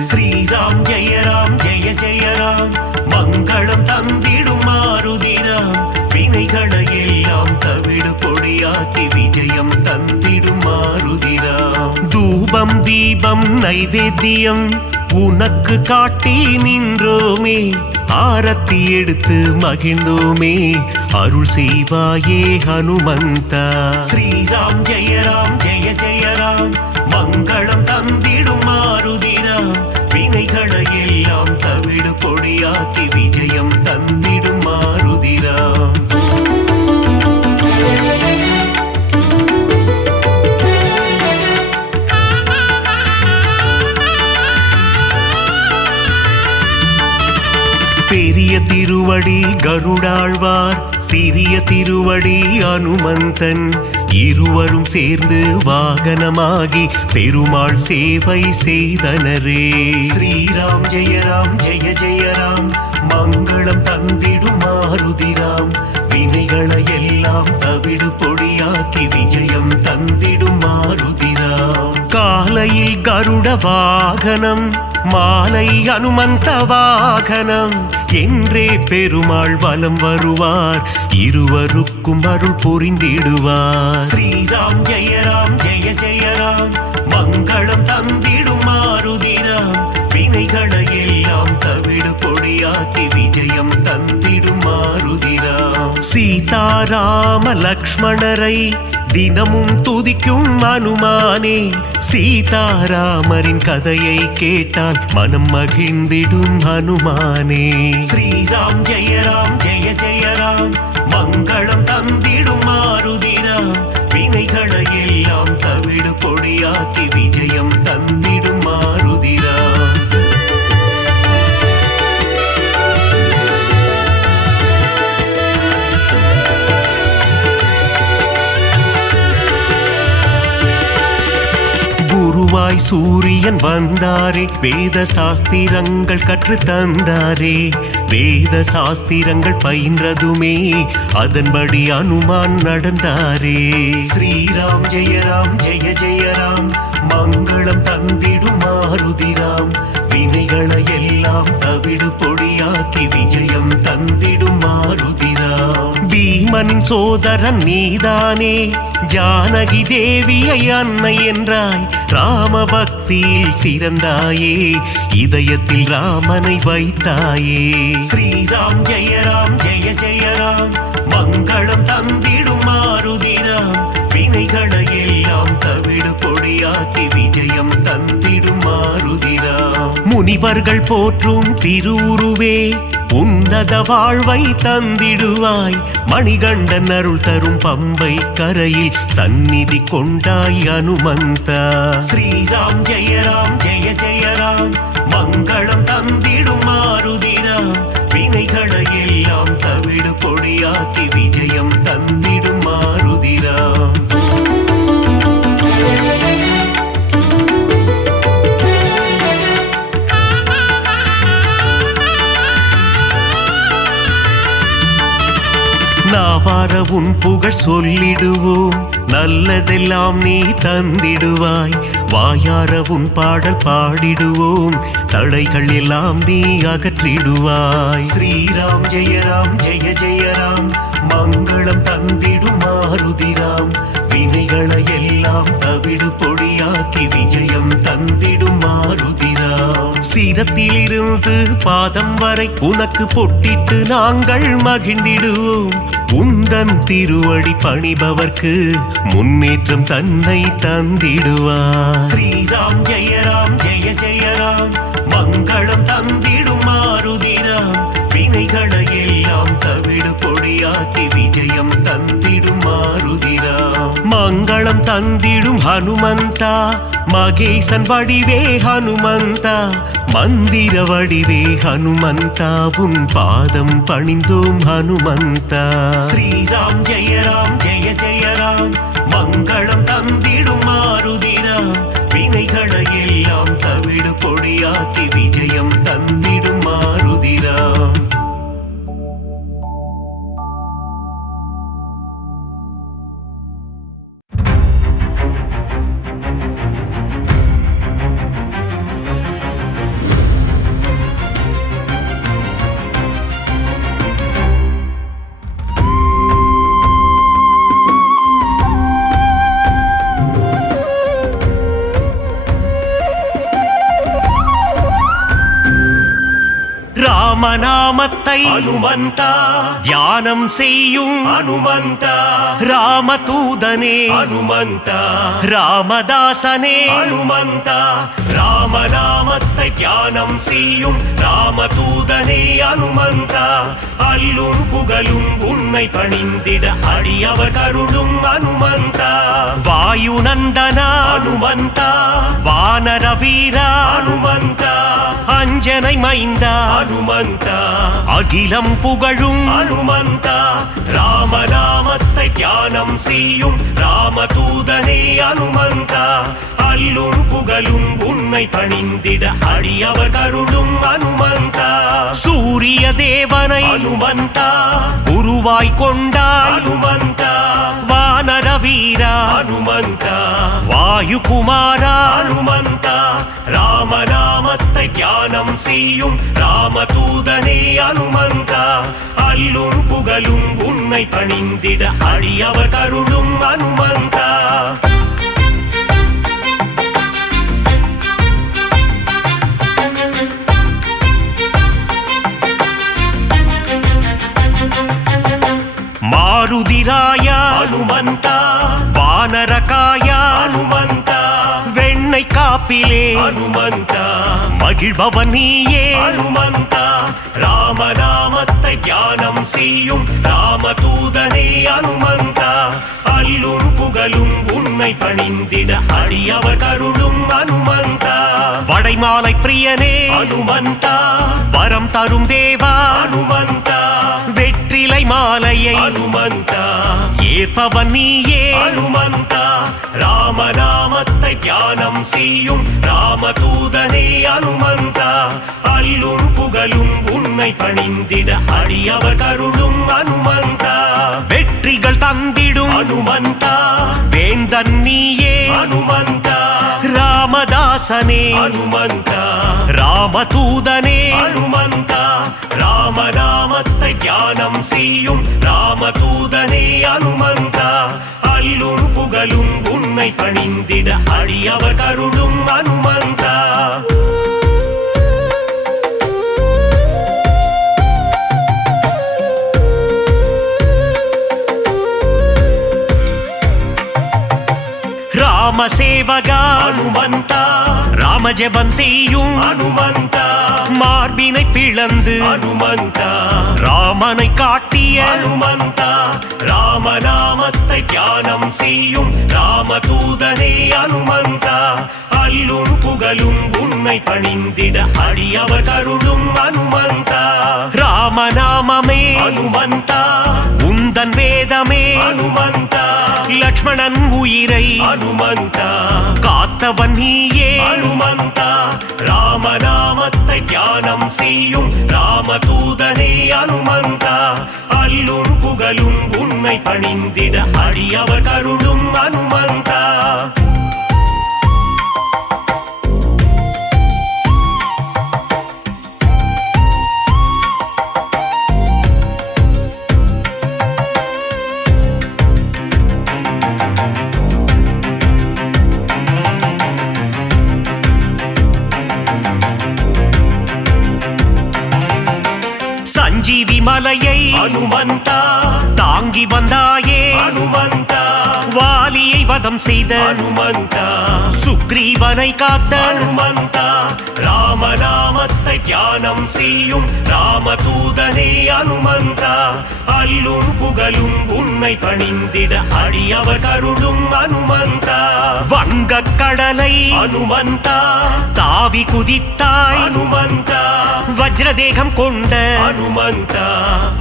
ஸ்ரீராம் ஜெய ஜெய ராம் மங்களம் தந்திடும் மாருதிராம் வினைகளை எல்லாம் தவிடு பொடியாக்கி விஜயம் தந்திடும் மாருதிராம் தூபம் தீபம் நைவேத்தியம் உனக்கு காட்டி நின்றோமே ஆரத்தி எடுத்து மகிழ்ந்தோமே அருள் செய்வாயே ஹனுமந்தா ஸ்ரீராம் ஜெய ஜெய ராம் மங்களம் தந்திடும் மாருதிராம் வினைகளை எல்லாம் தவிடு பொடியாக்கி விஜயம் தந்திடும் மாருதிராம் பெரிய திருவடி கருடாழ்வார் சிறிய திருவடி அனுமந்தன் இருவரும் சேர்ந்து வாகனமாகி பெருமாள் சேவை செய்தனரே ஸ்ரீராம் ஜெய ஜெய ராம் மங்களம் தந்திடும் மாருதிராம் வினைகளை எல்லாம் தவிடு பொடியாக்கி விஜயம் தந்திடும் மாருதிராம் காலையில் கருட வாகனம் மாலை அனுமந்த வாகனம் என்றே பெருமாள் வலம் வருவார் இருவருக்கும் அருள் புரிந்திடுவார் ஸ்ரீராம் ஜெய ஜெய ராம் மங்களம் தந்திடும் மாருதிராம் வினைகளை எல்லாம் தவிடு பொடியாக்கி விஜயம் தந்திடும் மாருதிராம் சீதாராம லக்ஷ்மணரை தினமும் துதிக்கும் அனுமானே சீதாராமரின் கதையை கேட்டால் மனம் மகிழ்ந்திடும் ஹனுமானே ஸ்ரீராம் ஜெய ராம் மங்களம் தந்திடும் மாருதிராம் வினைகளை எல்லாம் தவிடு பொடியாக்கி விஜயம் தந்திடும் மாருதிராம் குருவாய் சூரியன் வந்தாரே வேத சாஸ்திரங்கள் கற்று தந்தாரே வேத சாஸ்திரங்கள் பயின்றதுமே அதன்படி அனுமான் நடந்தாரே ஸ்ரீராம் ஜெய ஜெய ராம் மங்களம் தந்திடும் மாருதிராம் வினைகளை எல்லாம் தவிடு பொடியாக்கி விஜயம் தந்திடும் மாருதிராம் பீமனின் சோதரன் நீதானே ஜானகி தேவியை அன்னை என்றாய் ராம பக்தியில் சிறந்தாயே இதயத்தில் ராமனை வைத்தாயே ஸ்ரீராம் ஜெய ஜெய ராம் மங்களம் தந்திடும் மாருதிராம் வினைகளை எல்லாம் தவிடு பொடியாக்கி விஜயம் தந்திடும் மாருதிராம் முனிவர்கள் போற்றும் திருவுருவே உன்னத வாழ்வை தந்திடுவாய் மணிகண்டன் அருள் தரும் பம்பை கரையில் சந்நிதி கொண்டாய் அனுமந்தா ஸ்ரீராம் ஜெய ராம் மங்களம் தந்திடும் மாருதிராம் வினைகளை எல்லாம் தவிடு பொடியாக்கி விஜயம் தந்திடும் மாருதிராம் நாவார உன் புகழ் சொல்லிடுவோம் நல்லதெல்லாம் நீ தந்திடுவாய் வாயார உன் பாடல் பாடிடுவோம் தடைகள் எல்லாம் நீ அகற்றிடுவாய் ஸ்ரீராம் ஜெய ஜெய ராம் மங்களம் தந்திடும் மாருதிராம் வினைகளை எல்லாம் தவிடு பொடியாக்கி விஜயம் தந்திடும் மாருதிராம் சிரத்திலிருந்து பாதம் வரை உனக்கு பொட்டிட்டு நாங்கள் மகிழ்ந்திடுவோம் உந்தன் திருவடி பணிபவர்க்கு முன்னேற்றம் தன்னை தந்திடுவார் ஸ்ரீராம் ஜெய ஜெய ராம் மங்களம் தந்திடும் மாருதிராம் வினைகளை எல்லாம் தவிடு பொடியாக்கி விஜயம் தந்திடும் மாருதிராம் மங்களம் தந்திடும் ஹனுமந்தா மகேசன் வடிவே ஹனுமந்தா மந்திர வடிவே ஹனுமந்தா உன் பாதம் பணிந்தோம் ஹனுமந்தா. ஸ்ரீராம் ஜெய ஜெய ராம் மங்களம் தந்திடும் மாருதிராம் வினைகளை எல்லாம் தவிடு பொடியாக்கி விஜயம் தந்திடும் மாருதிராம். ராமநாமத்தை ஹனுமந்தா தியானம் செய்யும் ஹனுமந்தா. ராமதூதனே ஹனுமந்தா ராமதாசனே ஹனுமந்தா. ராமநாமத்தை தியானம் செய்யும் ராமதூதனே ஹனுமந்தா. அல்லும் புகழும் உன்னை பணிந்திட அடியவர் கருளும் ஹனுமந்தா. வாயு நந்தனா ஹனுமந்தா வானர வீரா ஹனுமந்தா. அஞ்சனை மைந்தா ஹனுமந்தா அகிலம் புகழும் ஹனுமந்தா. ராமநாமத்தை தியானம் செய்யும் ராமதூதனே ஹனுமந்தா. அல்லும் புகழும் உன்னை பணிந்திட அடியவர் கருளும் ஹனுமந்தா. சூரிய தேவனை ஹனுமந்தா குருவாய் கொண்டாய் ஹனுமந்தா. வானர வீரா ஹனுமந்தா வாயு குமாரா ஹனுமந்தா. ராமநாமத்தை தியானம் செய்யும் ராமதூதனே ஹனுமந்தா. அல்லும் புகழும் உன்னை பணிந்திட அடியவர் கருளும் ஹனுமந்தா. மாருதிராயா ஹனுமந்தா வானரகாயா ஹனுமந்தா. வெண்ணை காப்பிலே ஹனுமந்தா மகிழ்பவன் நீயே ஹனுமந்தா. ராமநாமத்தை தியானம் செய்யும் ராமதூதனே ஹனுமந்தா. அல்லும் புகழும் உன்னை பணிந்திட அடியவர் கருளும் ஹனுமந்தா. வடைமாலை பிரியனே ஹனுமந்தா வரம் தரும் தேவா ஹனுமந்தா. வெற்றிலை மாலையை ஹனுமந்தா ஏற்பவன் நீயே ஹனுமந்தா. ராமநாமத்தை தியானம் செய்யும் ராமதூதனே ஹனுமந்தா. அல்லும் புகழும் உன்னை பணிந்திட அடியவர் கருளும் ஹனுமந்தா. வெற்றிகள் தந்திடும் ஹனுமந்தா வேந்தன் நீயே ஹனுமந்தா. ராமதாசனே ஹனுமந்தா ராமதூதனே ஹனுமந்தா. ராமநாமத்தை தியானம் செய்யும் ராமதூதனே ஹனுமந்தா. அல்லும் புகழும் உன்னை பணிந்திட அடியவர் கருளும் ஹனுமந்தா. ராமசேவகா ஹனுமந்தா ராமஜபம் செய்யும் ஹனுமந்தா. மார்பினை பிளந்து ஹனுமந்தா ராமனை காட்டிய ஹனுமந்தா. ராமநாமத்தை தியானம் செய்யும் ராமதூதனே ஹனுமந்தா. அல்லும் புகழும் உன்னை பணிந்திட அடியவர் கருளும் ஹனுமந்தா. ராமநாமமே ஹனுமந்தா உந்தன் வேதமே ஹனுமந்தா. லக்ஷ்மணன் உயிரை ஹனுமந்தா காத்தவன் நீயே ஹனுமந்தா. ராமநாமத்தை தியானம் செய்யும் ராமதூதனே ஹனுமந்தா. அல்லும் புகழும் உன்னை பணிந்திட அடியவர் கருளும் ஹனுமந்தா. சஞ்சீவி மலையை ஹனுமந்தா தாங்கி வந்தாயே ஹனுமந்தா. வாலியை வதம் செய்த ஹனுமந்தா சுக்ரீவனை காத்த ஹனுமந்தா. ராமநாமத்தை தியானம் செய்யும் ராமதூதனே ஹனுமந்தா. அல்லும் புகழும் உன்னை பணிந்திட அடியவர் கருளும் ஹனுமந்தா. வங்க கடலை அனுமந்தா தாவி குதித்தாய் அனுமந்தா வஜ்ரதேகம் கொண்ட அனுமந்தா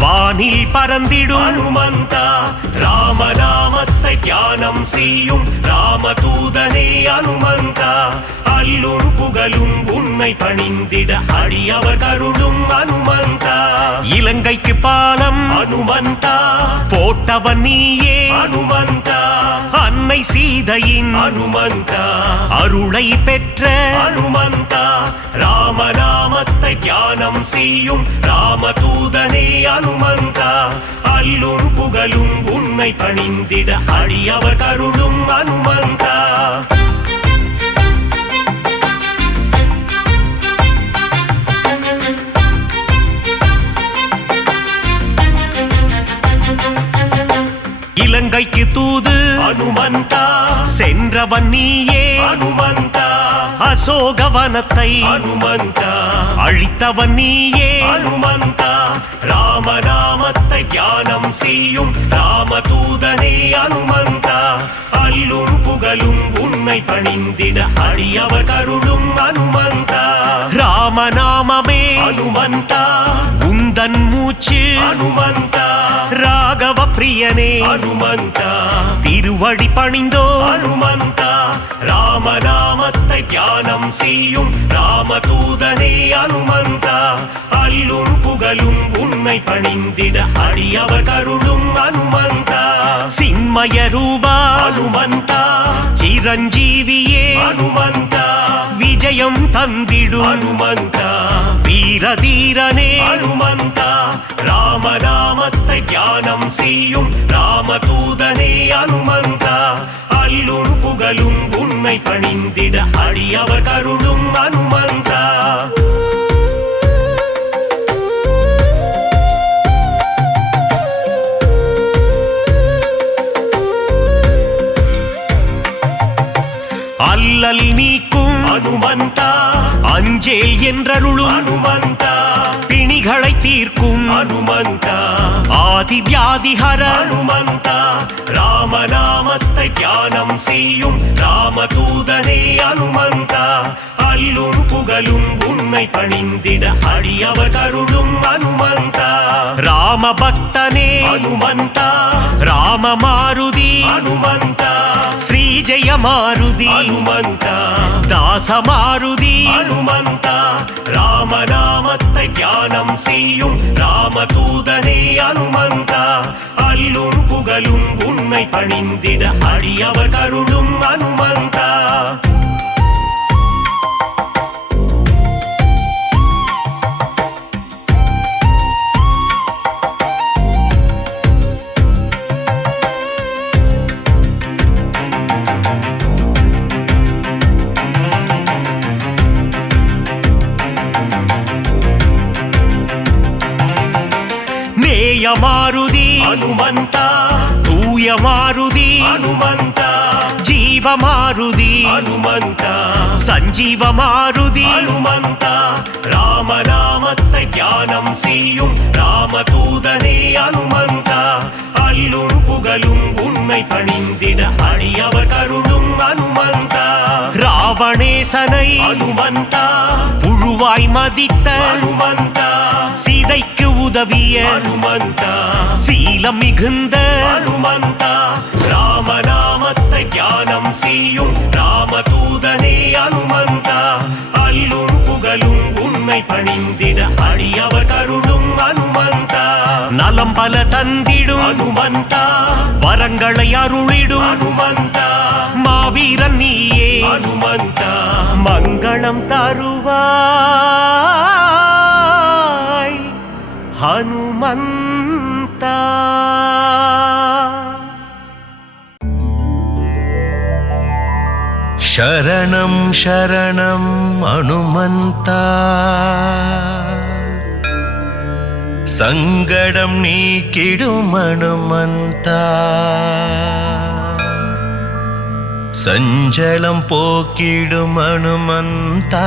வானில் பறந்திடும் அனுமந்தா ராமநாமத்தை தியானம் செய்யும் ராமதூதனே அனுமந்தா அல்லும் புகழும் உன்னை பணிந்திட அடியவர் கருளும் அனுமந்தா இலங்கைக்கு பாலம் அனுமந்தா போட்டவன் நீயே அனுமந்தா அன்னை சீதையின் அனுமந்தா அருளை பெற்ற அனுமந்தா ராமநாமத்தை தியானம் செய்யும் ராமதூதனே அனுமந்தா அல்லும் புகழும் உன்னை பணிந்திட அடியவர் கருளும் அனுமந்தா இலங்கைக்கு தூது அனுமந்தா சென்றவன் நீயே அனுமந்தா அசோகவனத்தை அனுமந்தா அழித்தவன் நீயே அனுமந்தா ராமநாமத்தை தியானம் செய்யும் ராமதூதனே அனுமந்தா அல்லும் புகழும் உன்னை பணிந்திட அடியவர் கருளும் அனுமந்தா ராமநாமமே அனுமந்தா உந்தன் மூச்சு அனுமந்தா ராகவ பிரியனே அனுமந்தா திருவடி பணிந்தோ அனுமந்தா ராமநாமத்தை தியானம் செய்யும் ராமதூதனே அனுமந்தா அல்லும் புகழும் உன்னை பணிந்திட அடியவர் கருளும் அனுமந்தா சின்மய ரூபா அனுமந்தா சிரஞ்சீவியே அனுமந்தா விஜயம் தந்திடும் அனுமந்தா வீரதீரனே அனுமந்தா ராமநாமத்தை தியானம் செய்யும் ராமதூதனே அனுமந்தா அல்லும் புகழும் உன்னை பணிந்திட அடியவர் கருளும் அனுமந்தா அல்லல் நீக்கும் அனுமந்தா அஞ்சேல் என்றருளும் அனுமந்தா பிணிகளை தீர்க்கும் அனுமந்தா ஆதி வியாதிஹர அனுமந்தா ராமநாமத்தை தியானம் செய்யும் ராமதூதனே அனுமந்தா அல்லும் புகழும் உன்னை பணிந்திட அடியவர் கருளும் அனுமந்தா ராம பக்தனே அனுமந்தா ராம மாருதி அனுமந்தா ஸ்ரீஜய மாருதி அனுமந்தா தாச மாருதி அனுமந்தா ராமநாமத்தை தியானம் செய்யும் ராமதூதனே அனுமந்தா அல்லும் புகழும் உன்னை பணிந்திட அடியவர் கருளும் அனுமந்தா நேய மாருதி அனுமந்தா தூய மாருதி அனுமந்தா ஜீவ மாருதி அனுமந்தா சஞ்சீவ மாருதி அனுமந்தா ராமநாமத்தை தியானம் செய்யும் ராமதூதனே அனுமந்தா அல்லும் புகழும் உன்னை பணிந்திட அடியவர் கருளும் அனுமந்தா ராவணேசனை அனுமந்தா புழுவாய் மதித்த அனுமந்தா சீதைக்கு உதவிய அனுமந்தா சீலம் மிகுந்த அனுமந்தா ராமநாமத்தை தியானம் செய்யும் ராமதூதனே அனுமந்தா அல்லும் புகழும் உன்னை பணிந்திட அடியவர் கருளும் அனுமந்தா நலம் பல தந்திடும் அனுமந்தா வரங்களை அருளிடும் அனுமந்தா மாவீரன் நீயே அனுமந்தா மங்களம் தருவாய் ஹனுமந்தா शरणं शरणं हनुमन्ता सङ्गडं नीकिडुम हनुमन्ता सञ्जलं पोकिडुम हनुमन्ता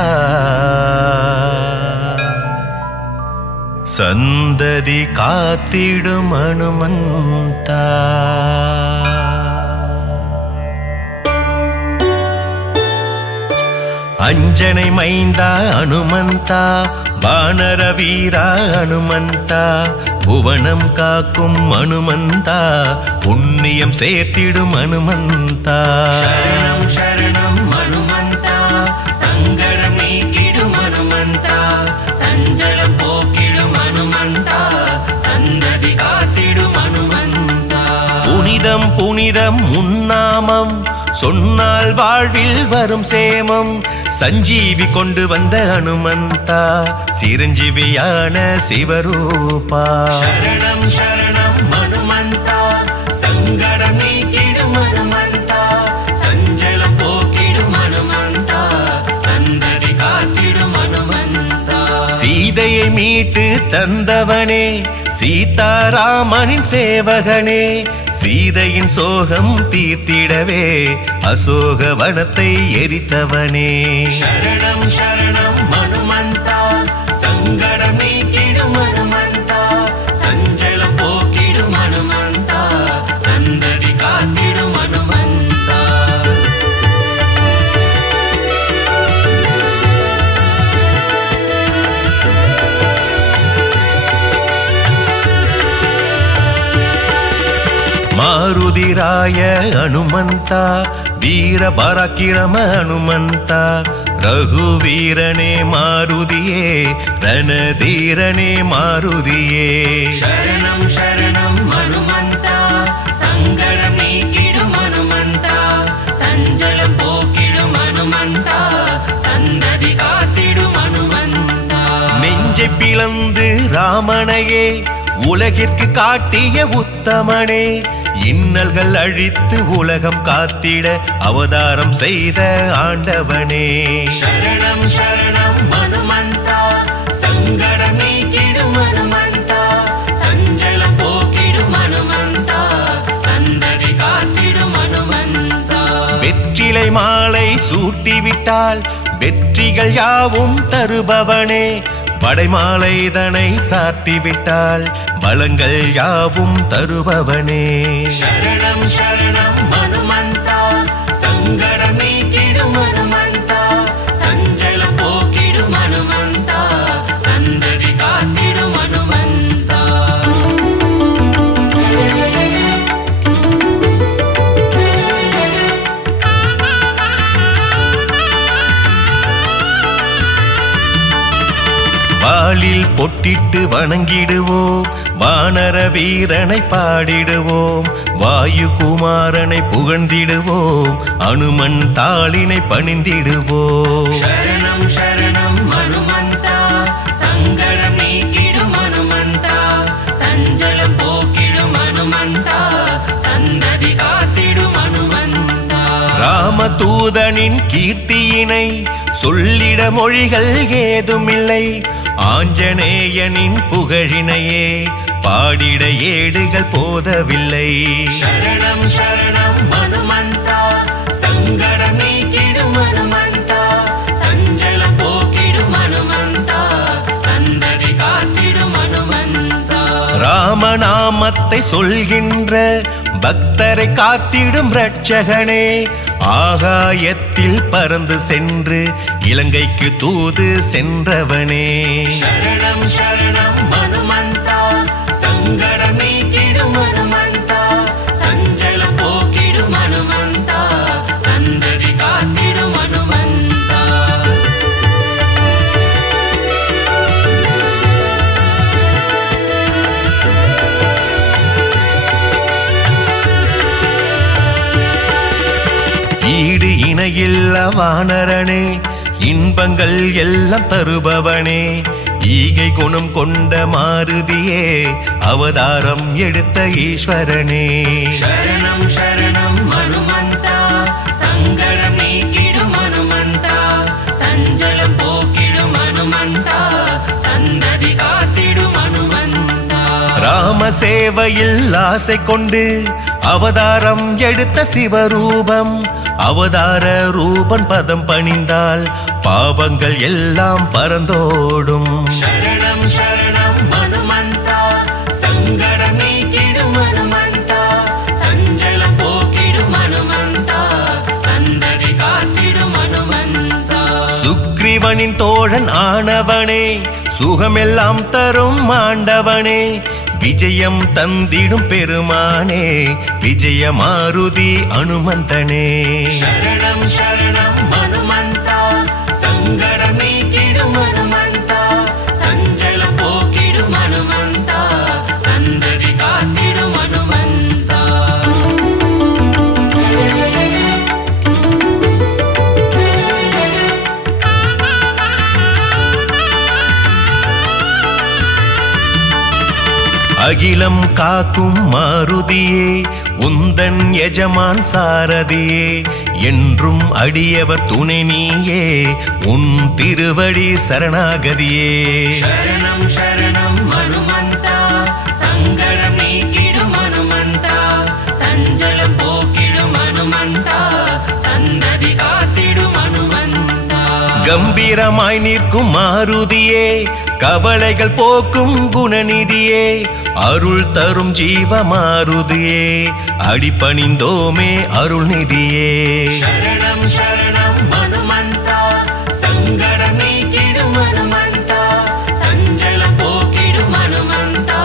सन्ददि कात्तिडुम हनुमन्ता ಅಂಜனை மைந்தா அனுமந்தா வானர வீரா அனுமந்தா புவனம் காக்கும் அனுமந்தா புண்ணியம் சேர்த்திடும் அனுமந்தா சரணம் சரணம் அனுமந்தா சங்கடம் நீக்கிடும் அனுமந்தா சஞ்சலம் போக்கிடும் அனுமந்தா சந்ததி காத்திடும் அனுமந்தா புனிதம் புனிதம் உன்னாமம் சொன்னால் வாழ்வில் வரும் சேமம் சஞ்சீவி கொண்டு வந்த அனுமந்தா சிரஞ்சீவியான சிவரூபா சரணம் சரணம் அனுமந்தா சங்கடம் நீக்கிடும் அனுமந்தா சஞ்சலம் போக்கிடும் அனுமந்தா சந்ததி காத்திடும் அனுமந்தா சீதையை மீட்டு தந்தவனே சீதாராமனின் சேவகனே சீதையின் சோகம் தீர்த்திடவே அசோக வனத்தை எரித்தவனே சரணம் சரணம் அனுமந்தா சங்கடம் நீக்கிடும் அனுமந்தா சஞ்சலம் போக்கிடும் அனுமந்தா சந்ததி காத்திடும் அனுமந்தா மாருதிராய அனுமந்தா வீர பராக்கிரம அனுமந்தா ரகுவீரனே மாருதியே ரணதீரனே மாருதியே சரணம் சரணம் அனுமந்தா சங்கடம் நீக்கிடும் அனுமந்தா சஞ்சலம் போக்கிடும் அனுமந்தா சந்ததி காத்திடும் அனுமந்தா நெஞ்சை பிளந்து ராமனையே உலகிற்கு காட்டிய உத்தமனே இன்னல்கள் அழித்து உலகம் காத்திட அவதாரம் செய்த ஆண்டவனே சரணம் சரணம் அனுமந்தா சங்கடம் நீக்கிடும் அனுமந்தா சஞ்சலம் போக்கிடும் அனுமந்தா சந்ததி காத்திடும் அனுமந்தா வெற்றிலை மாலை சூட்டிவிட்டால் வெற்றிகள் யாவும் தருபவனே படைமாலைதனை சாத்திவிட்டால் பலங்கள் யாவும் தருபவனே சரணம் சரணம் அனுமந்தா சங்கடம் நீக்கிடும் அனுமந்தா சஞ்சலம் போக்கிடும் அனுமந்தா சந்ததி காத்திடும் அனுமந்தா வாளில் பொட்டிட்டு வணங்கிடுவோம் வானர வீரனை பாடிடுவோம் வாயு குமாரனை புகழ்ந்திடுவோம் அனுமன் தாளினை பணிந்திடுவோம் சரணம் சரணம் அனுமந்தா சங்கடம் நீக்கிடும் அனுமந்தா சஞ்சலம் போக்கிடும் அனுமந்தா சந்ததி காத்திடும் அனுமந்தா ராமதூதனின் கீர்த்தியினை சொல்லிட மொழிகள் ஏதுமில்லை ஆஞ்சநேயனின் புகழினையே பாடிட ஏடுகள் போதவில்லை சரணம் சரணம் அனுமந்தா சங்கடம் நீக்கிடும் அனுமந்தா சஞ்சலம் போக்கிடும் அனுமந்தா சந்ததி காத்திடும் அனுமந்தா ராமநாமத்தை சொல்கின்ற பக்தரை காத்திடும் இரட்சகனே ஆகாயத்தில் பறந்து சென்று இலங்கைக்கு தூது சென்றவனே சரணம் சரணம் அனுமந்தா சங்கடம் நீக்கிடும் அனுமந்தா சஞ்சலம் போக்கிடும் அனுமந்தா சந்ததி காத்திடும் அனுமந்தா ஈடு இணையில்ல வானரனே இன்பங்கள் எல்லாம் தருபவனே ஈகை குணம் கொண்ட மாருதியே அவதாரம் எடுத்த ஈஸ்வரனே சரணம் சரணம் அனுமந்தா சங்கடம் நீக்கிடும் அனுமந்தா சஞ்சலம் போக்கிடும் அனுமந்தா சந்ததி காத்திடும் அனுமந்தா ராம சேவையில் ஆசை கொண்டு அவதாரம் எடுத்த சிவரூபம் அவதார ரூபன் பதம் பணிந்தால் பாவங்கள் எல்லாம் பறந்தோடும் சரணம் சரணம் அனுமந்தா சங்கடம் நீக்கிடும் அனுமந்தா சஞ்சலம் போக்கிடும் அனுமந்தா சந்ததி காத்திடும் அனுமந்தா தோழன் ஆனவனே சுகமெல்லாம் தரும் ஆண்டவனே விஜயம் தந்திடும் பெருமானே விஜய மாருதி அனுமந்தனே சரணம் சரணம் ஹனுமந்தா சங்கடம் நீக்கிடும் ஹனுமந்தா சஞ்சலம் போக்கிடும் ஹனுமந்தா சந்ததி காத்திடும் ஹனுமந்தா அகிலம் காக்கும் மாருதியே உந்தன் எஜமான் சாரதியே என்றும் அடியவர் துணை நீயே உன் திருவடி சரணாகதியே சரணம் சரணம் ஹனுமந்தா சங்கடம் நீக்கிடும் ஹனுமந்தா சஞ்சலம் போக்கிடும் ஹனுமந்தா சந்ததி காத்திடும் ஹனுமந்தா கம்பீரமாய் நிற்கும் மாருதியே கவலைகள் போக்கும் குணநிதியே அருள் தரும் ஜீவ மாருதியே அடிபணிந்தோமே அருள்நிதியே சரணம் சரணம் ஹனுமந்தா சங்கடம் நீக்கிடும் ஹனுமந்தா சஞ்சலம் போக்கிடும் ஹனுமந்தா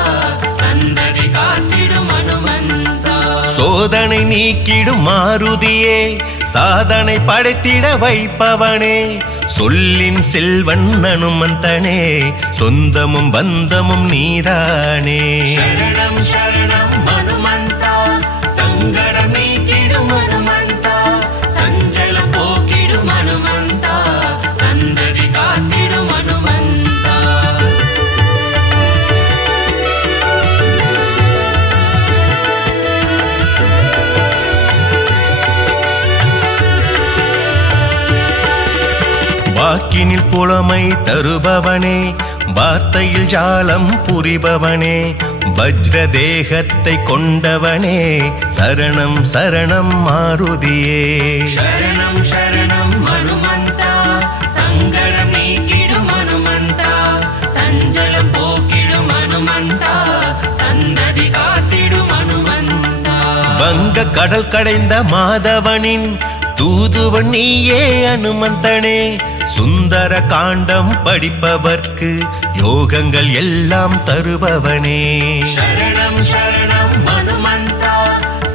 சந்ததி காத்திடும் ஹனுமந்தா சோதனை நீக்கிடும் மாருதியே சாதனை படைத்திட வைப்பவனே சொல்லின் செல்வன் அனுமந்தனே சொந்தமும் பந்தமும் நீதானே சரணம் சரணம் ஹனுமந்தா சங்கடம் நீக்கிடும் ஹனுமந்தா சஞ்சலம் போக்கிடும் ஹனுமந்தா சந்ததி காத்திடும் ஹனுமந்தா வாக்கினில் புலமை தருபவனே வார்த்தையில் ஜாலம் புரிபவனே வஜ்ர தேகத்தை கொண்டவனே சரணம் சரணம் மாருதியே சரணம் சரணம் ஹனுமந்தா சங்கடம் நீக்கிடும் ஹனுமந்தா சஞ்சலம் போக்கிடும் ஹனுமந்தா சந்ததி காத்திடும் ஹனுமந்தா வங்க கடல் கடைந்த மாதவனின் தூதுவன் நீயே அனுமந்தனே சுந்தர காண்டம் படிப்பவர்க்கு யோகங்கள் எல்லாம் தருபவனே சரணம் சரணம் ஹனுமந்தா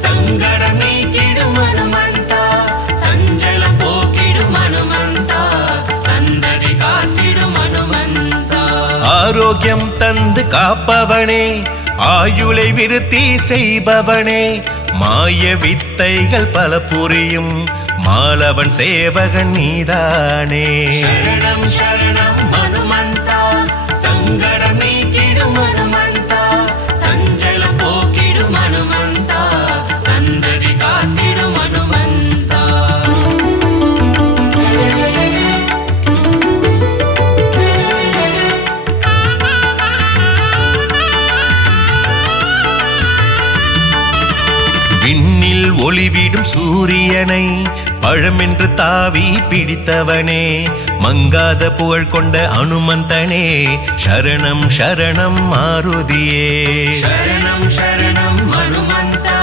சங்கடம் நீக்கிடும் ஹனுமந்தா சஞ்சலம் போக்கிடும் ஹனுமந்தா சந்ததி காத்திடும் ஹனுமந்தா ஆரோக்கியம் தந்து காப்பவனே ஆயுளை விருத்தி செய்பவனே மாய வித்தைகள் பல புரியும் மாலவன் சேவகன் நீதானே சரணம் சரணம் ஹனுமந்தா சங்கடம் நீக்கிடும் ஹனுமந்தா சஞ்சலம் போக்கிடும் ஹனுமந்தா சந்ததி காத்திடும் ஹனுமந்தா விண்ணில் ஒளிவிடும் சூரியனை பழமென்று தாவி பிடித்தவனே மங்காத புகழ் கொண்ட அனுமந்தனே சரணம் சரணம் மாருதியே சரணம் சரணம் ஹனுமந்தா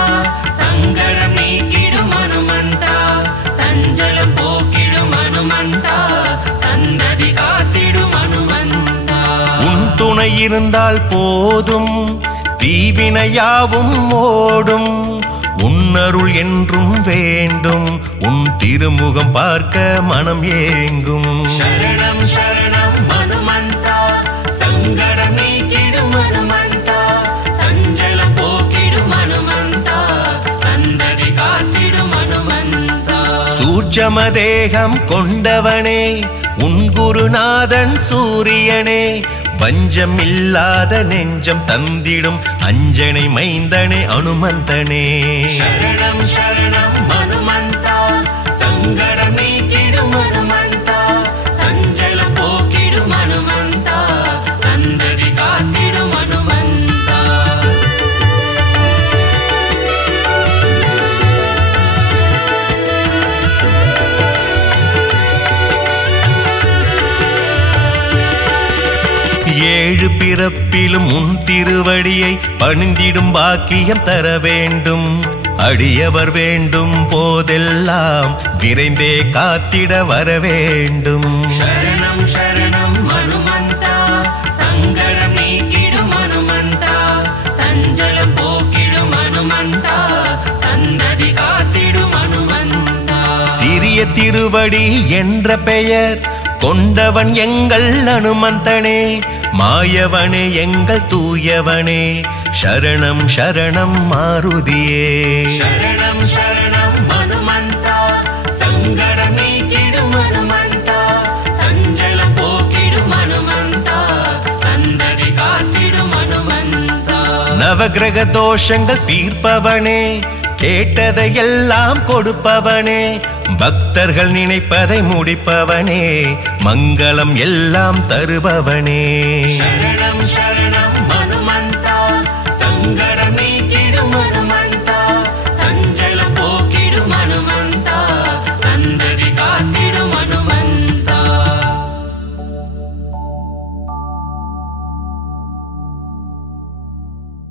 சங்கடம் நீக்கிடும் ஹனுமந்தா சஞ்சலம் போக்கிடும் ஹனுமந்தா சந்ததி காத்திடும் ஹனுமந்தா உன் துணை இருந்தால் போதும் தீவினையாவும் ஓடும் உன்னருள் என்றும் வேண்டும் உன் திருமுகம் பார்க்க மனம் ஏங்கும் சரணம் சரணம் ஹனுமந்தா சங்கடம் நீக்கிடும் ஹனுமந்தா சஞ்சலம் போக்கிடும் ஹனுமந்தா சந்ததி காத்திடும் ஹனுமந்தா சூட்சம தேகம் கொண்டவனே உன் குருநாதன் சூரியனே வஞ்சம் இல்லாத நெஞ்சம் தந்திடும் அஞ்சனை மைந்தனே அனுமந்தனே சரணம் சரணம் ஹனுமந்தா சங்கடம் நீக்கிடும் ஹனுமந்தா சஞ்சலம் போக்கிடும் ஹனுமந்தா சந்ததி காத்திடும் ஹனுமந்தா ஏழு பிறப்பிலும் உன் திருவடியை பணிந்திடும் பாக்கியம் தர வேண்டும் அடியவர் வேண்டும் போதெல்லாம் விரைந்தே காத்திட வர வேண்டும். சரணம் சரணம் ஹனுமந்தா, சங்கடம் நீக்கிடும் ஹனுமந்தா, சஞ்சலம் போக்கிடும் ஹனுமந்தா, சந்ததி காத்திடும் ஹனுமந்தா. சிறிய திருவடி என்ற பெயர் கொண்டவன் எங்கள் அனுமந்தனே, மாயவனே எங்கள் தூயவனே, சரணம் சரணம் மாருதியே. சரணம் சரணம் ஹனுமந்தா, சங்கடம் நீக்கிடும் ஹனுமந்தா, சஞ்சலம் போக்கிடும் ஹனுமந்தா, சந்ததி காத்திடும் ஹனுமந்தா. நவகிரக தோஷங்கள் தீர்ப்பவனே, கேட்டதையெல்லாம் கொடுப்பவனே, பக்தர்கள் நினைப்பதை முடிப்பவனே, மங்களம் எல்லாம் தருபவனே. சரணம் சரணம்